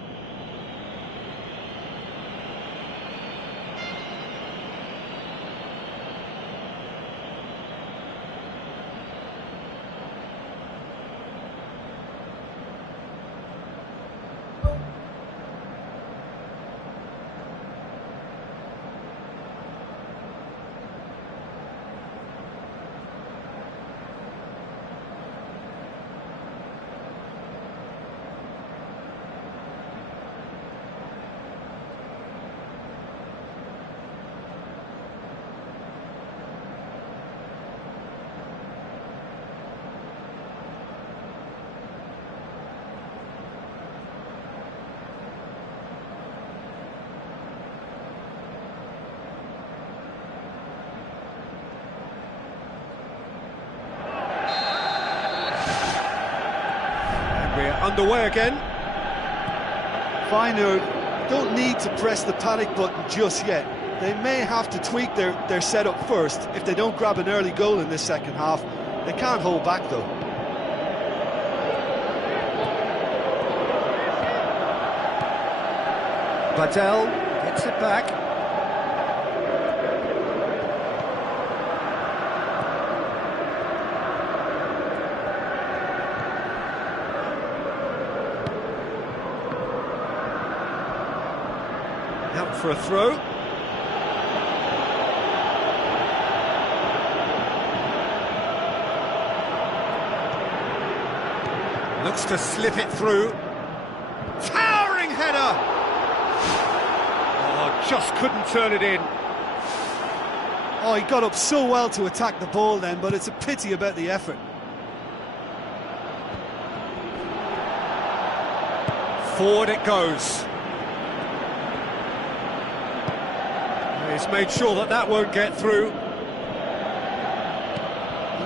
Underway again. Feyenoord don't need to press the panic button just yet. They may have to tweak their setup first if they don't grab an early goal in this second half. They can't hold back though. Badel gets it back. Out for a throw. Looks to slip it through. Towering header! Oh, just couldn't turn it in. Oh, he got up so well to attack the ball then, but it's a pity about the effort. Forward it goes. He's made sure that that won't get through.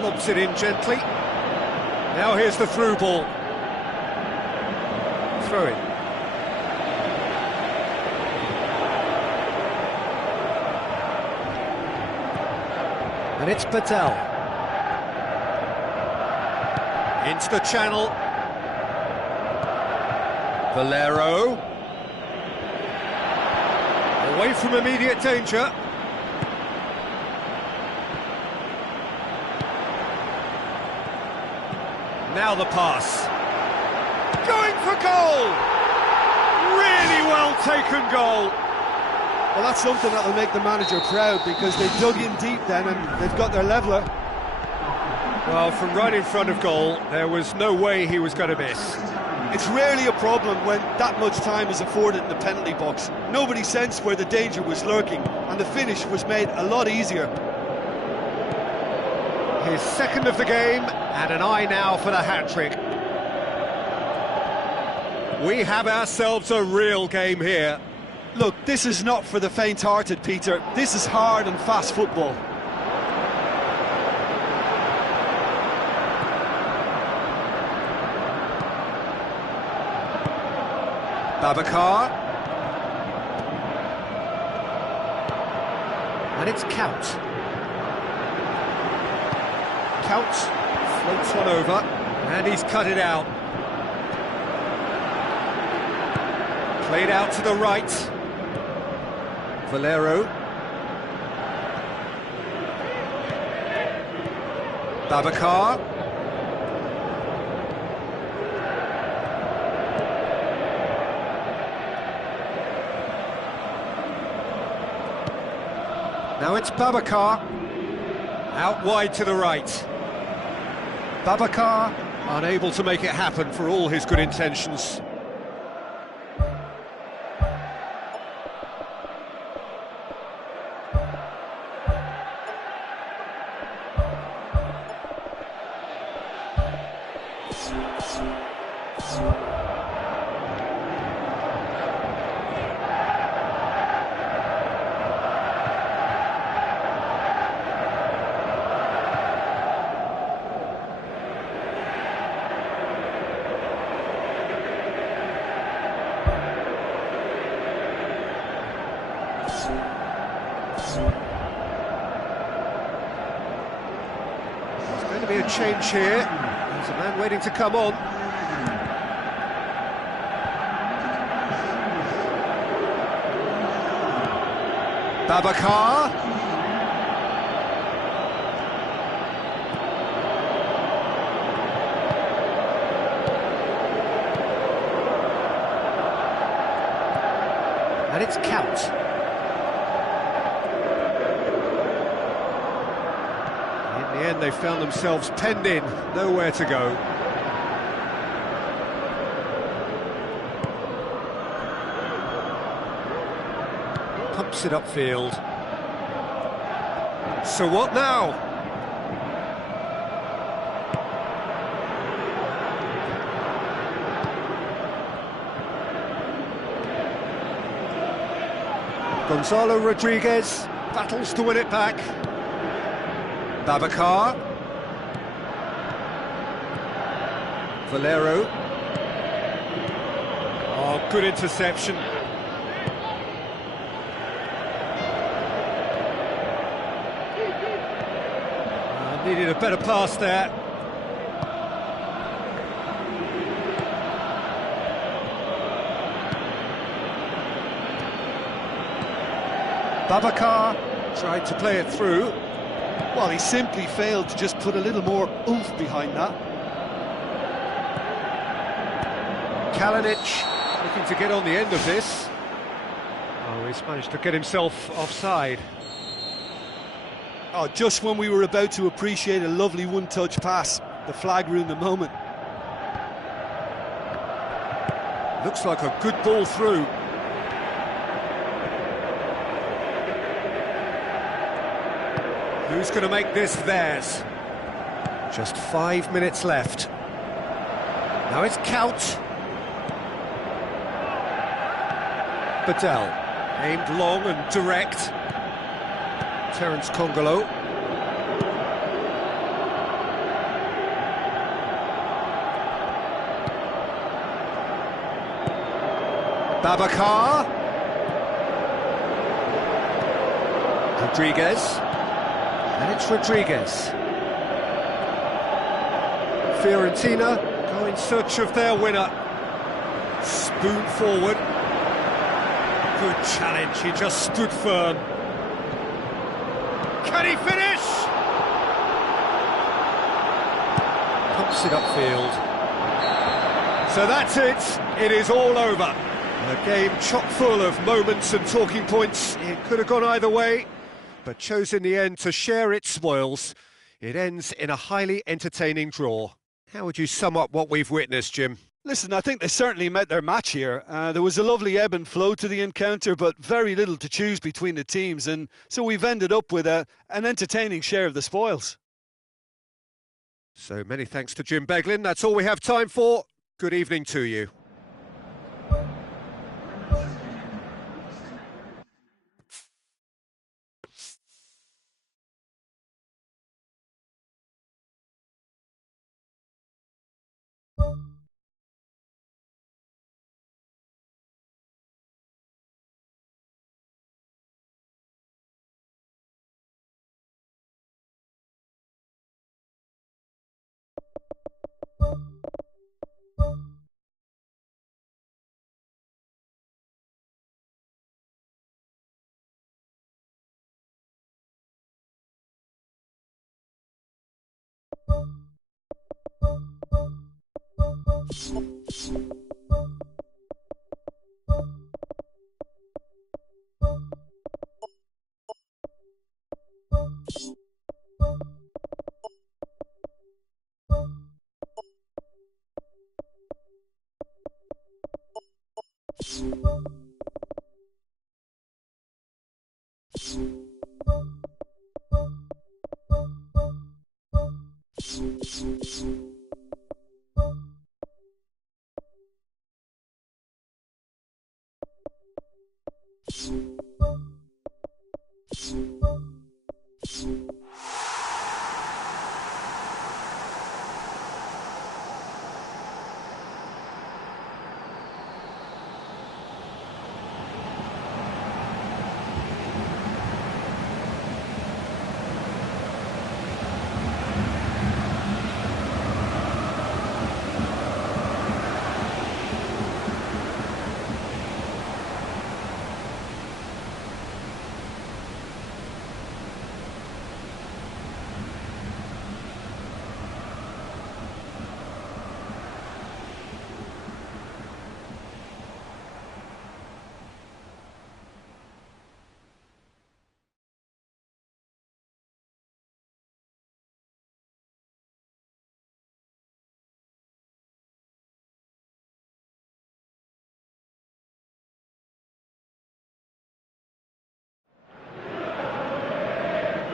Lobs it in gently. Now here's the through ball. Throw in. And it's Patel. Into the channel. Valero. Away from immediate danger. Now the pass. Going for goal! Really well taken goal. Well, that's something that'll make the manager proud, because they dug in deep then and they've got their leveller. Well, from right in front of goal, there was no way he was going to miss. It's rarely a problem when that much time is afforded in the penalty box. Nobody sensed where the danger was lurking, and the finish was made a lot easier. His second of the game, and an eye now for the hat-trick. We have ourselves a real game here. Look, this is not for the faint-hearted, Peter. This is hard and fast football. Babacar. And it's Count. Count floats one over, and he's cut it out. Played out to the right. Valero. Babacar. Now it's Babacar. Out wide to the right. Babacar unable to make it happen for all his good intentions. There's going to be a change here. There's a man waiting to come on. Babacar. And it's Count. In the end, they found themselves penned in, nowhere to go. Pumps it upfield. So what now? Gonzalo Rodriguez battles to win it back. Babacar. Valero. Oh, good interception. Needed a better pass there. Babacar tried to play it through. Well, he simply failed to just put a little more oomph behind that. Kalinic looking to get on the end of this. Oh, he's managed to get himself offside. Oh, just when we were about to appreciate a lovely one-touch pass, the flag ruined the moment. Looks like a good ball through. Who's going to make this theirs? Just 5 minutes left. Now it's Count. Badel, aimed long and direct. Terence Congolo. Babacar. Rodriguez. And it's Rodriguez. Fiorentina go in search of their winner. Spoon forward. Good challenge, he just stood firm. Can he finish? Pumps it upfield. So that's it, it is all over. A game chock full of moments and talking points. It could have gone either way, but chose in the end to share its spoils. It ends in a highly entertaining draw. How would you sum up what we've witnessed, Jim? Listen, I think they certainly met their match here. There was a lovely ebb and flow to the encounter, but very little to choose between the teams, and so we've ended up with an entertaining share of the spoils. So many thanks to Jim Beglin. That's all we have time for. Good evening to you.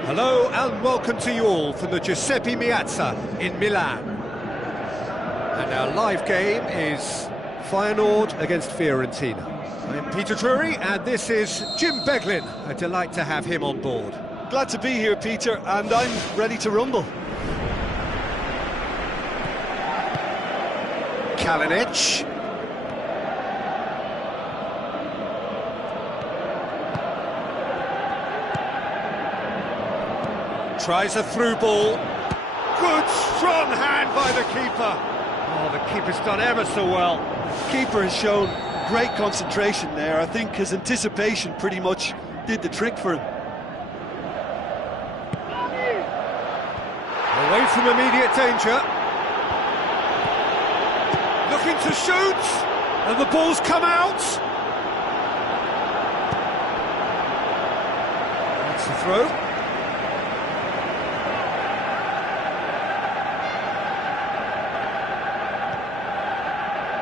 Hello and welcome to you all from the Giuseppe Meazza in Milan. And our live game is Feyenoord against Fiorentina. I'm Peter Drury and this is Jim Beglin. A delight to have him on board. Glad to be here, Peter, and I'm ready to rumble. Kalinic. Tries a through ball. Good strong hand by the keeper. Oh, the keeper's done ever so well. Keeper has shown great concentration there. I think his anticipation pretty much did the trick for him. Away from immediate danger. Looking to shoot. And the ball's come out. That's the throw.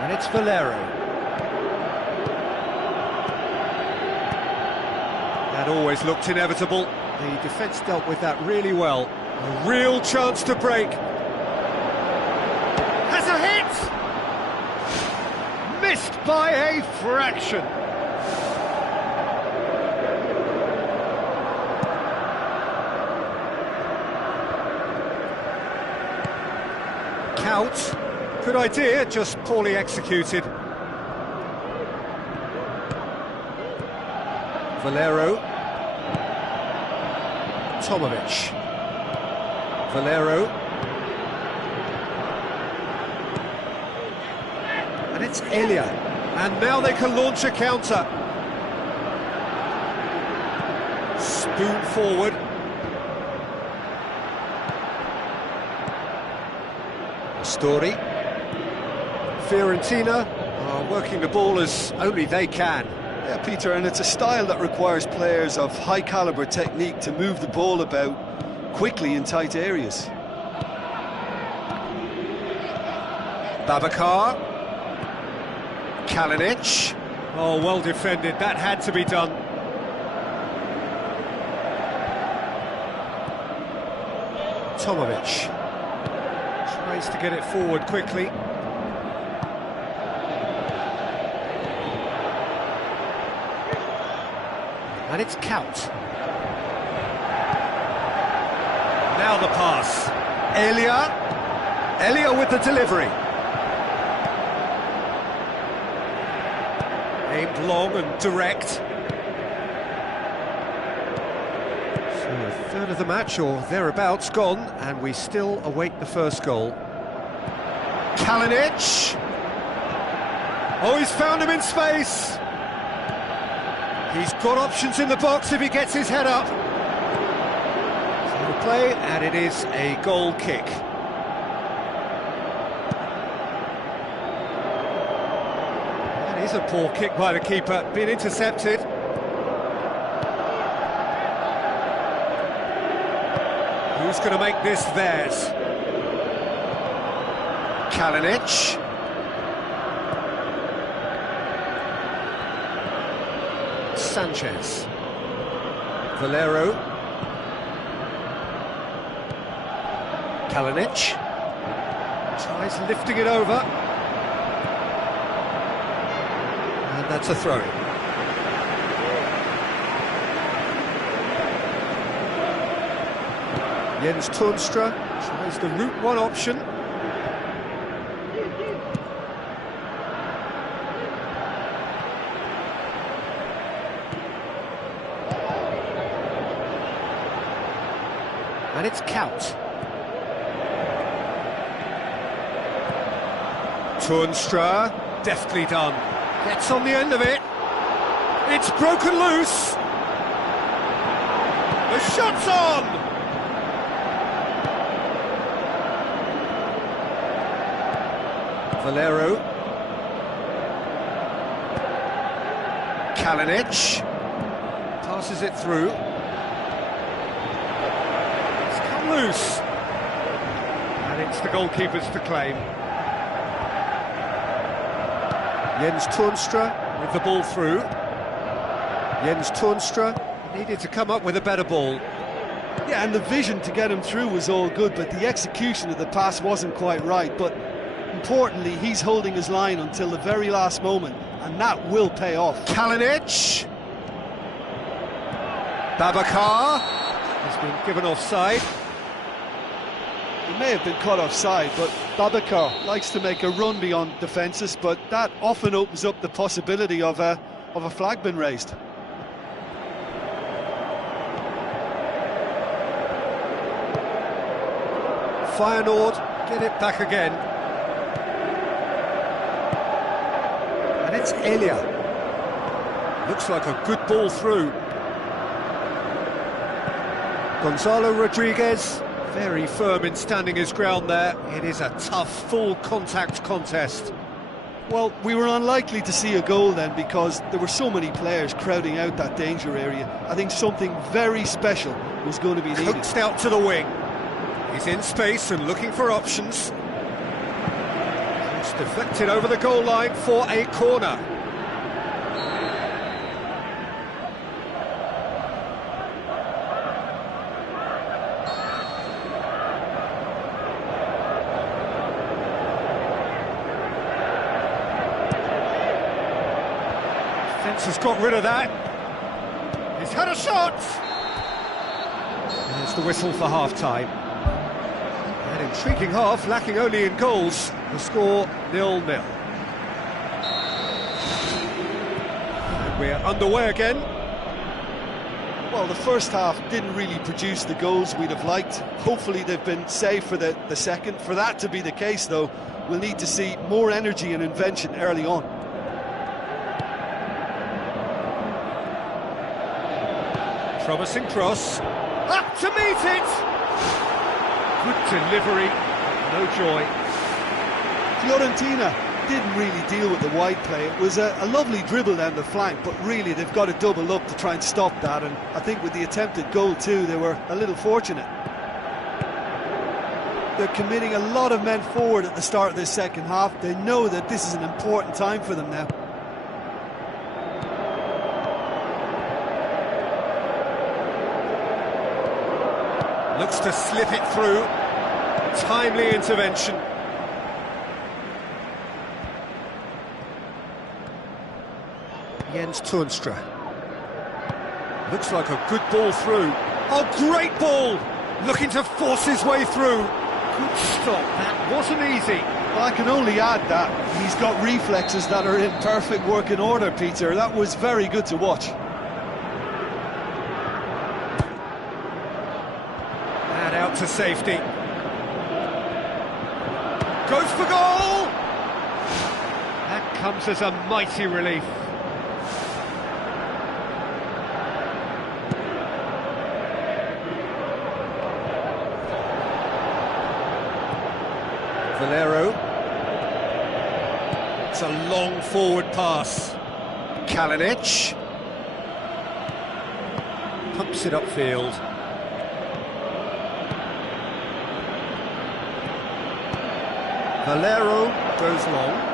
And it's Valero. That always looked inevitable. The defence dealt with that really well. A real chance to break. Has a hit! Missed by a fraction. Count. Good idea, just poorly executed. Valero. Tomovic. Valero. And it's Elia. And now they can launch a counter. Spoon forward. Story. Fiorentina are working the ball as only they can. Yeah, Peter, and it's a style that requires players of high-caliber technique to move the ball about quickly in tight areas. Babacar. Kalinic. Oh, well defended. That had to be done. Tomovic. Tries to get it forward quickly. And it's Kaut. Now the pass. Elia with the delivery. Aimed long and direct. So a third of the match or thereabouts gone, and we still await the first goal. Kalinic. Oh, he's found him in space. He's got options in the box if he gets his head up. So the play, and it is a goal kick. That is a poor kick by the keeper, being intercepted. Who's going to make this theirs? Kalinic. Sanchez. Valero. Kalinic. Tries lifting it over. And that's a throw. Jens Toornstra tries the route one option. And it's Kaut. Toornstra, deftly done. Gets on the end of it. It's broken loose. The shot's on. Valero. Kalinic. Passes it through. Loose, and it's the goalkeepers to claim. Jens Toornstra with the ball through. Jens Toornstra needed to come up with a better ball. Yeah, and the vision to get him through was all good, but the execution of the pass wasn't quite right. But importantly, he's holding his line until the very last moment, and that will pay off. Kalinic. Babacar has been given offside. He may have been caught offside, but Babacar likes to make a run beyond defences, but that often opens up the possibility of a flag being raised. Feyenoord get it back again. And it's Elia. Looks like a good ball through. Gonzalo Rodriguez. Very firm in standing his ground there. It is a tough, full-contact contest. Well, we were unlikely to see a goal then because there were so many players crowding out that danger area. I think something very special was going to be needed. Coaxed out to the wing. He's in space and looking for options. It's deflected over the goal line for a corner. Has got rid of that. He's had a shot. There's the whistle for half-time. An intriguing half, lacking only in goals. The score 0-0. And we're underway again. Well, the first half didn't really produce the goals we'd have liked. Hopefully they've been saved for the second. For that to be the case, though, will need to see more energy and invention early on. Promising cross. Up to meet it! Good delivery, no joy. Fiorentina didn't really deal with the wide play. It was a lovely dribble down the flank, but really they've got to double up to try and stop that, and I think with the attempted goal too, they were a little fortunate. They're committing a lot of men forward at the start of this second half. They know that this is an important time for them now. Looks to slip it through. Timely intervention. Jens Toornstra. Looks like a good ball through. Oh, great ball! Looking to force his way through. Good stop, that wasn't easy. Well, I can only add that he's got reflexes that are in perfect working order, Peter. That was very good to watch. And out to safety. Goes for goal! That comes as a mighty relief. Valero. It's a long forward pass. Kalinic. Pumps it upfield. Valero goes long.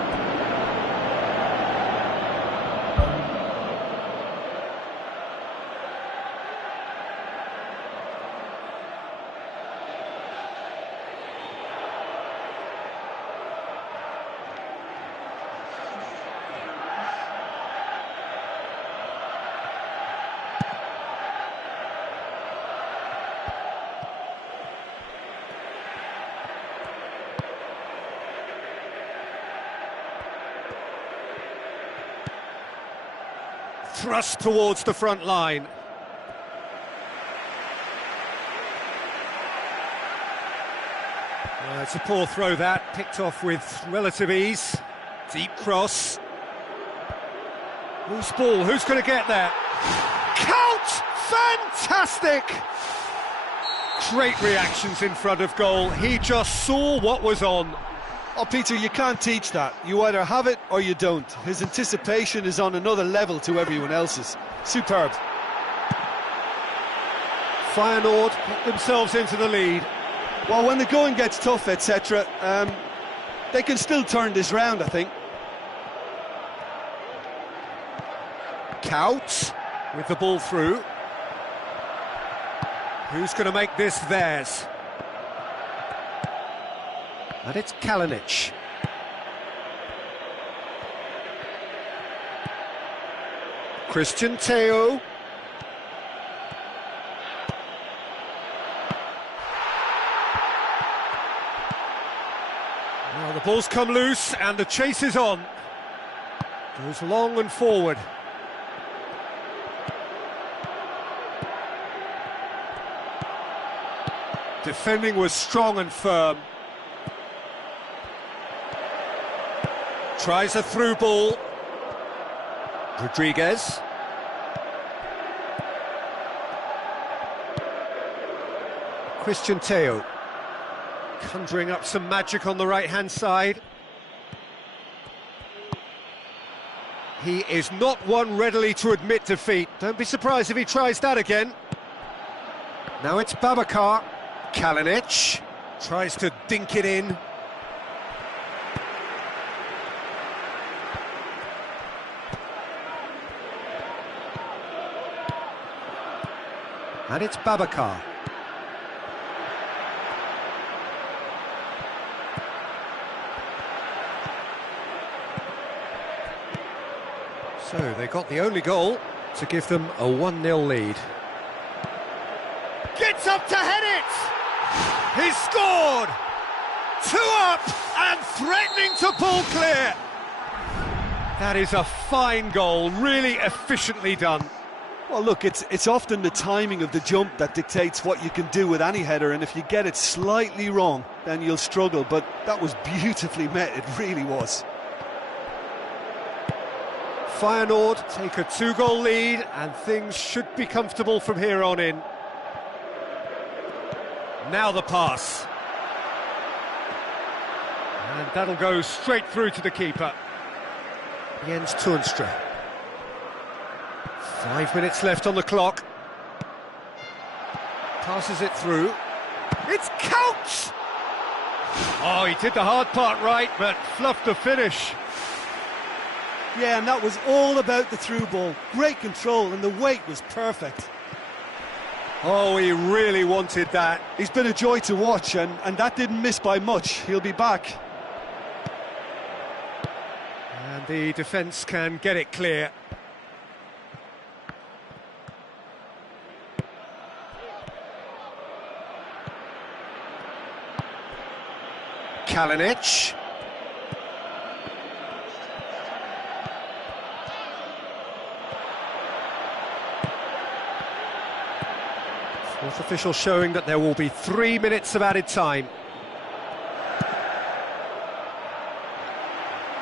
Thrust towards the front line. It's a poor throw that, picked off with relative ease. Deep cross. Whose ball? Who's going to get there? Count! Fantastic! Great reactions in front of goal. He just saw what was on. Oh, Peter, you can't teach that. You either have it or you don't. His anticipation is on another level to everyone else's. Superb. Feyenoord put themselves into the lead. Well, when the going gets tough, etc., they can still turn this round, I think. Couch with the ball through. Who's going to make this theirs? And it's Kalinic. Christian Theo. Now the ball's come loose and the chase is on. Goes long and forward. Defending was strong and firm. Tries a through ball. Rodriguez. Christian Theo. Conjuring up some magic on the right-hand side. He is not one readily to admit defeat. Don't be surprised if he tries that again. Now it's Babacar. Kalinic. Tries to dink it in. And it's Babacar. So they got the only goal to give them a 1-0 lead. Gets up to head it! He's scored! 2 up and threatening to pull clear. That is a fine goal, really efficiently done. Well, look, it's often the timing of the jump that dictates what you can do with any header, and if you get it slightly wrong, then you'll struggle. But that was beautifully met, it really was. Feyenoord take a 2-goal lead, and things should be comfortable from here on in. Now the pass. And that'll go straight through to the keeper. Jens Toornstra. 5 minutes left on the clock. Passes it through. It's Couch! Oh, he did the hard part right, but fluffed the finish. Yeah, and that was all about the through ball. Great control, and the weight was perfect. Oh, he really wanted that. He's been a joy to watch, and that didn't miss by much. He'll be back. And the defence can get it clear. Kalinic. Fourth official showing that there will be 3 minutes of added time.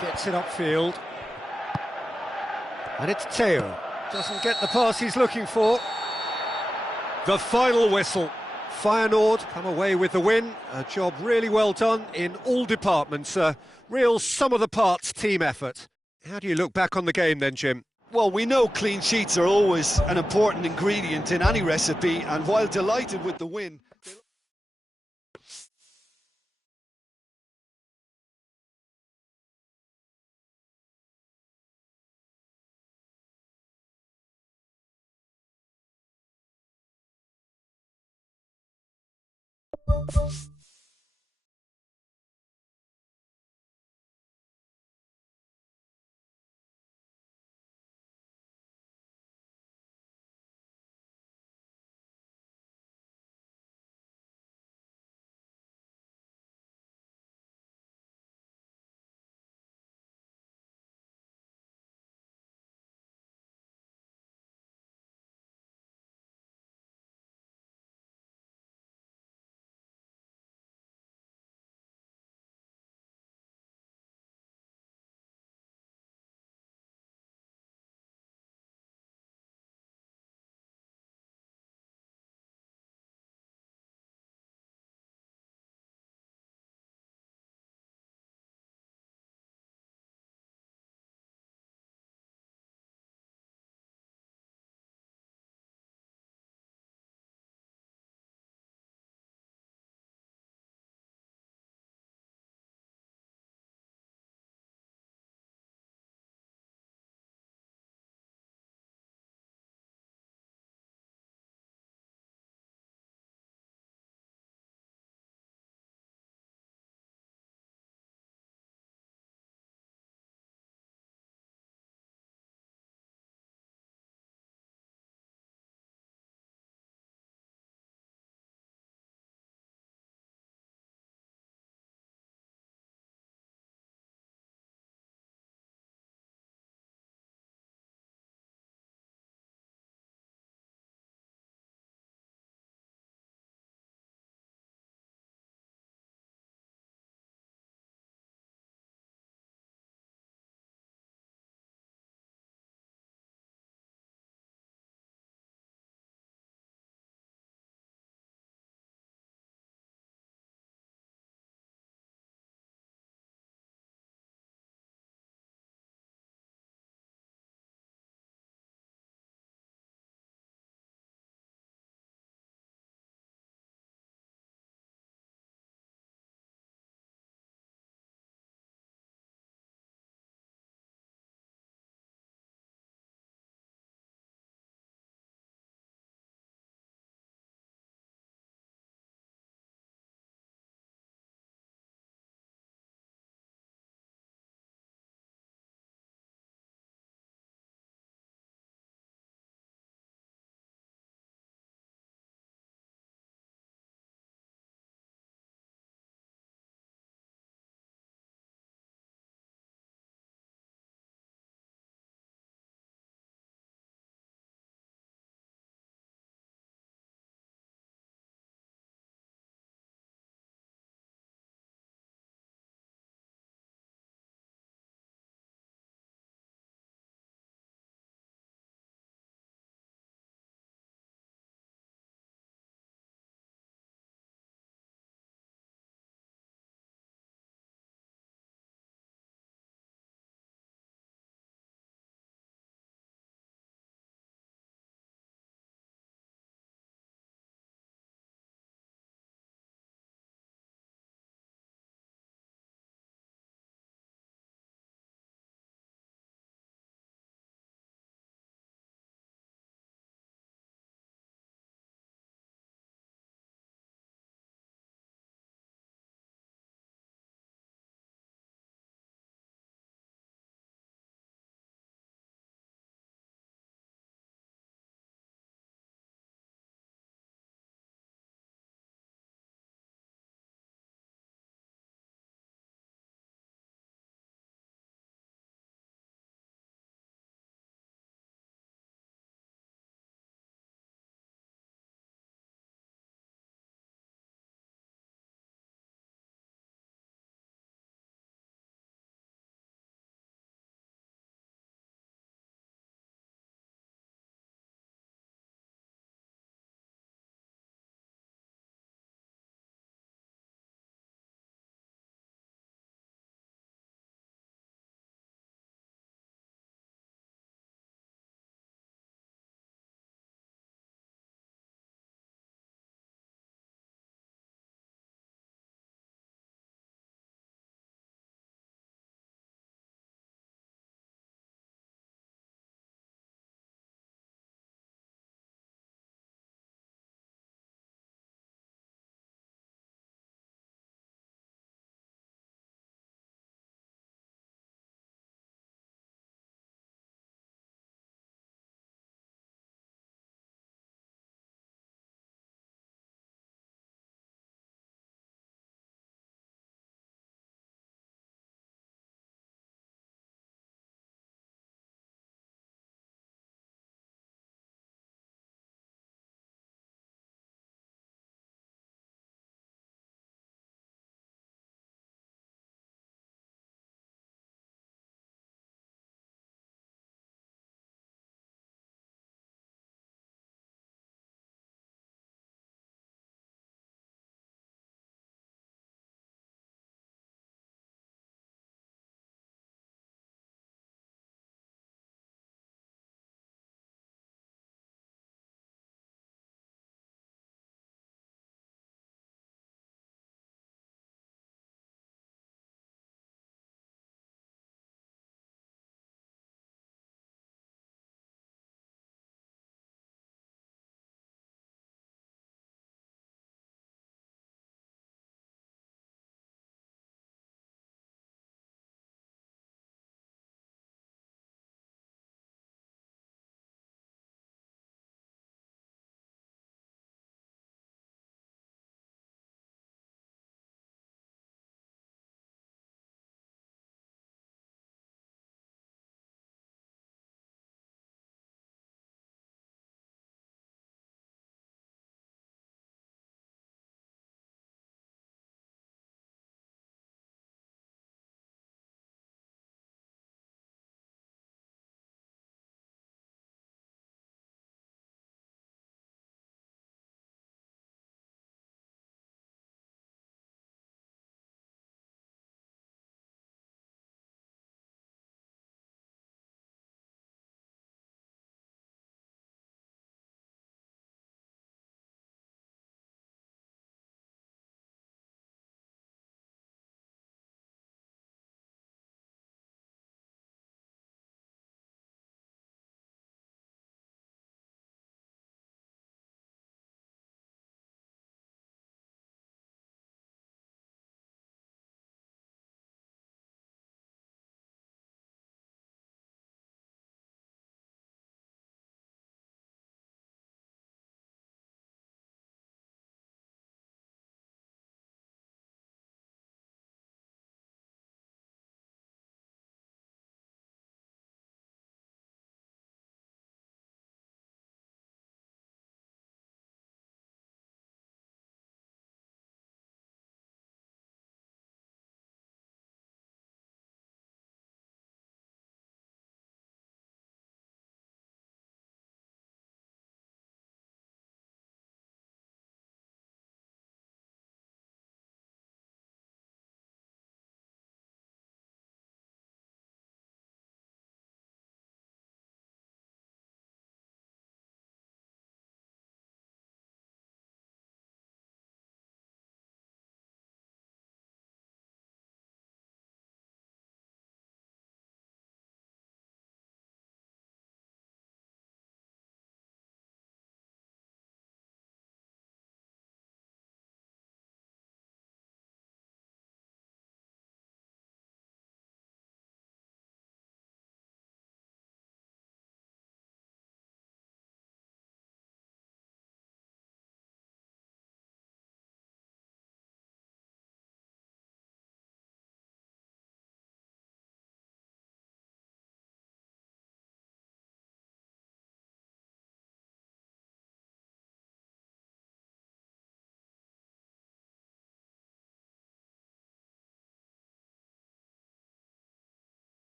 Gets it upfield. And it's Teo. Doesn't get the pass he's looking for. The final whistle. Feyenoord come away with the win. A job really well done in all departments. A real sum-of-the-parts team effort. How do you look back on the game then, Jim? Well, we know clean sheets are always an important ingredient in any recipe, and while delighted with the win...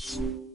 Bye.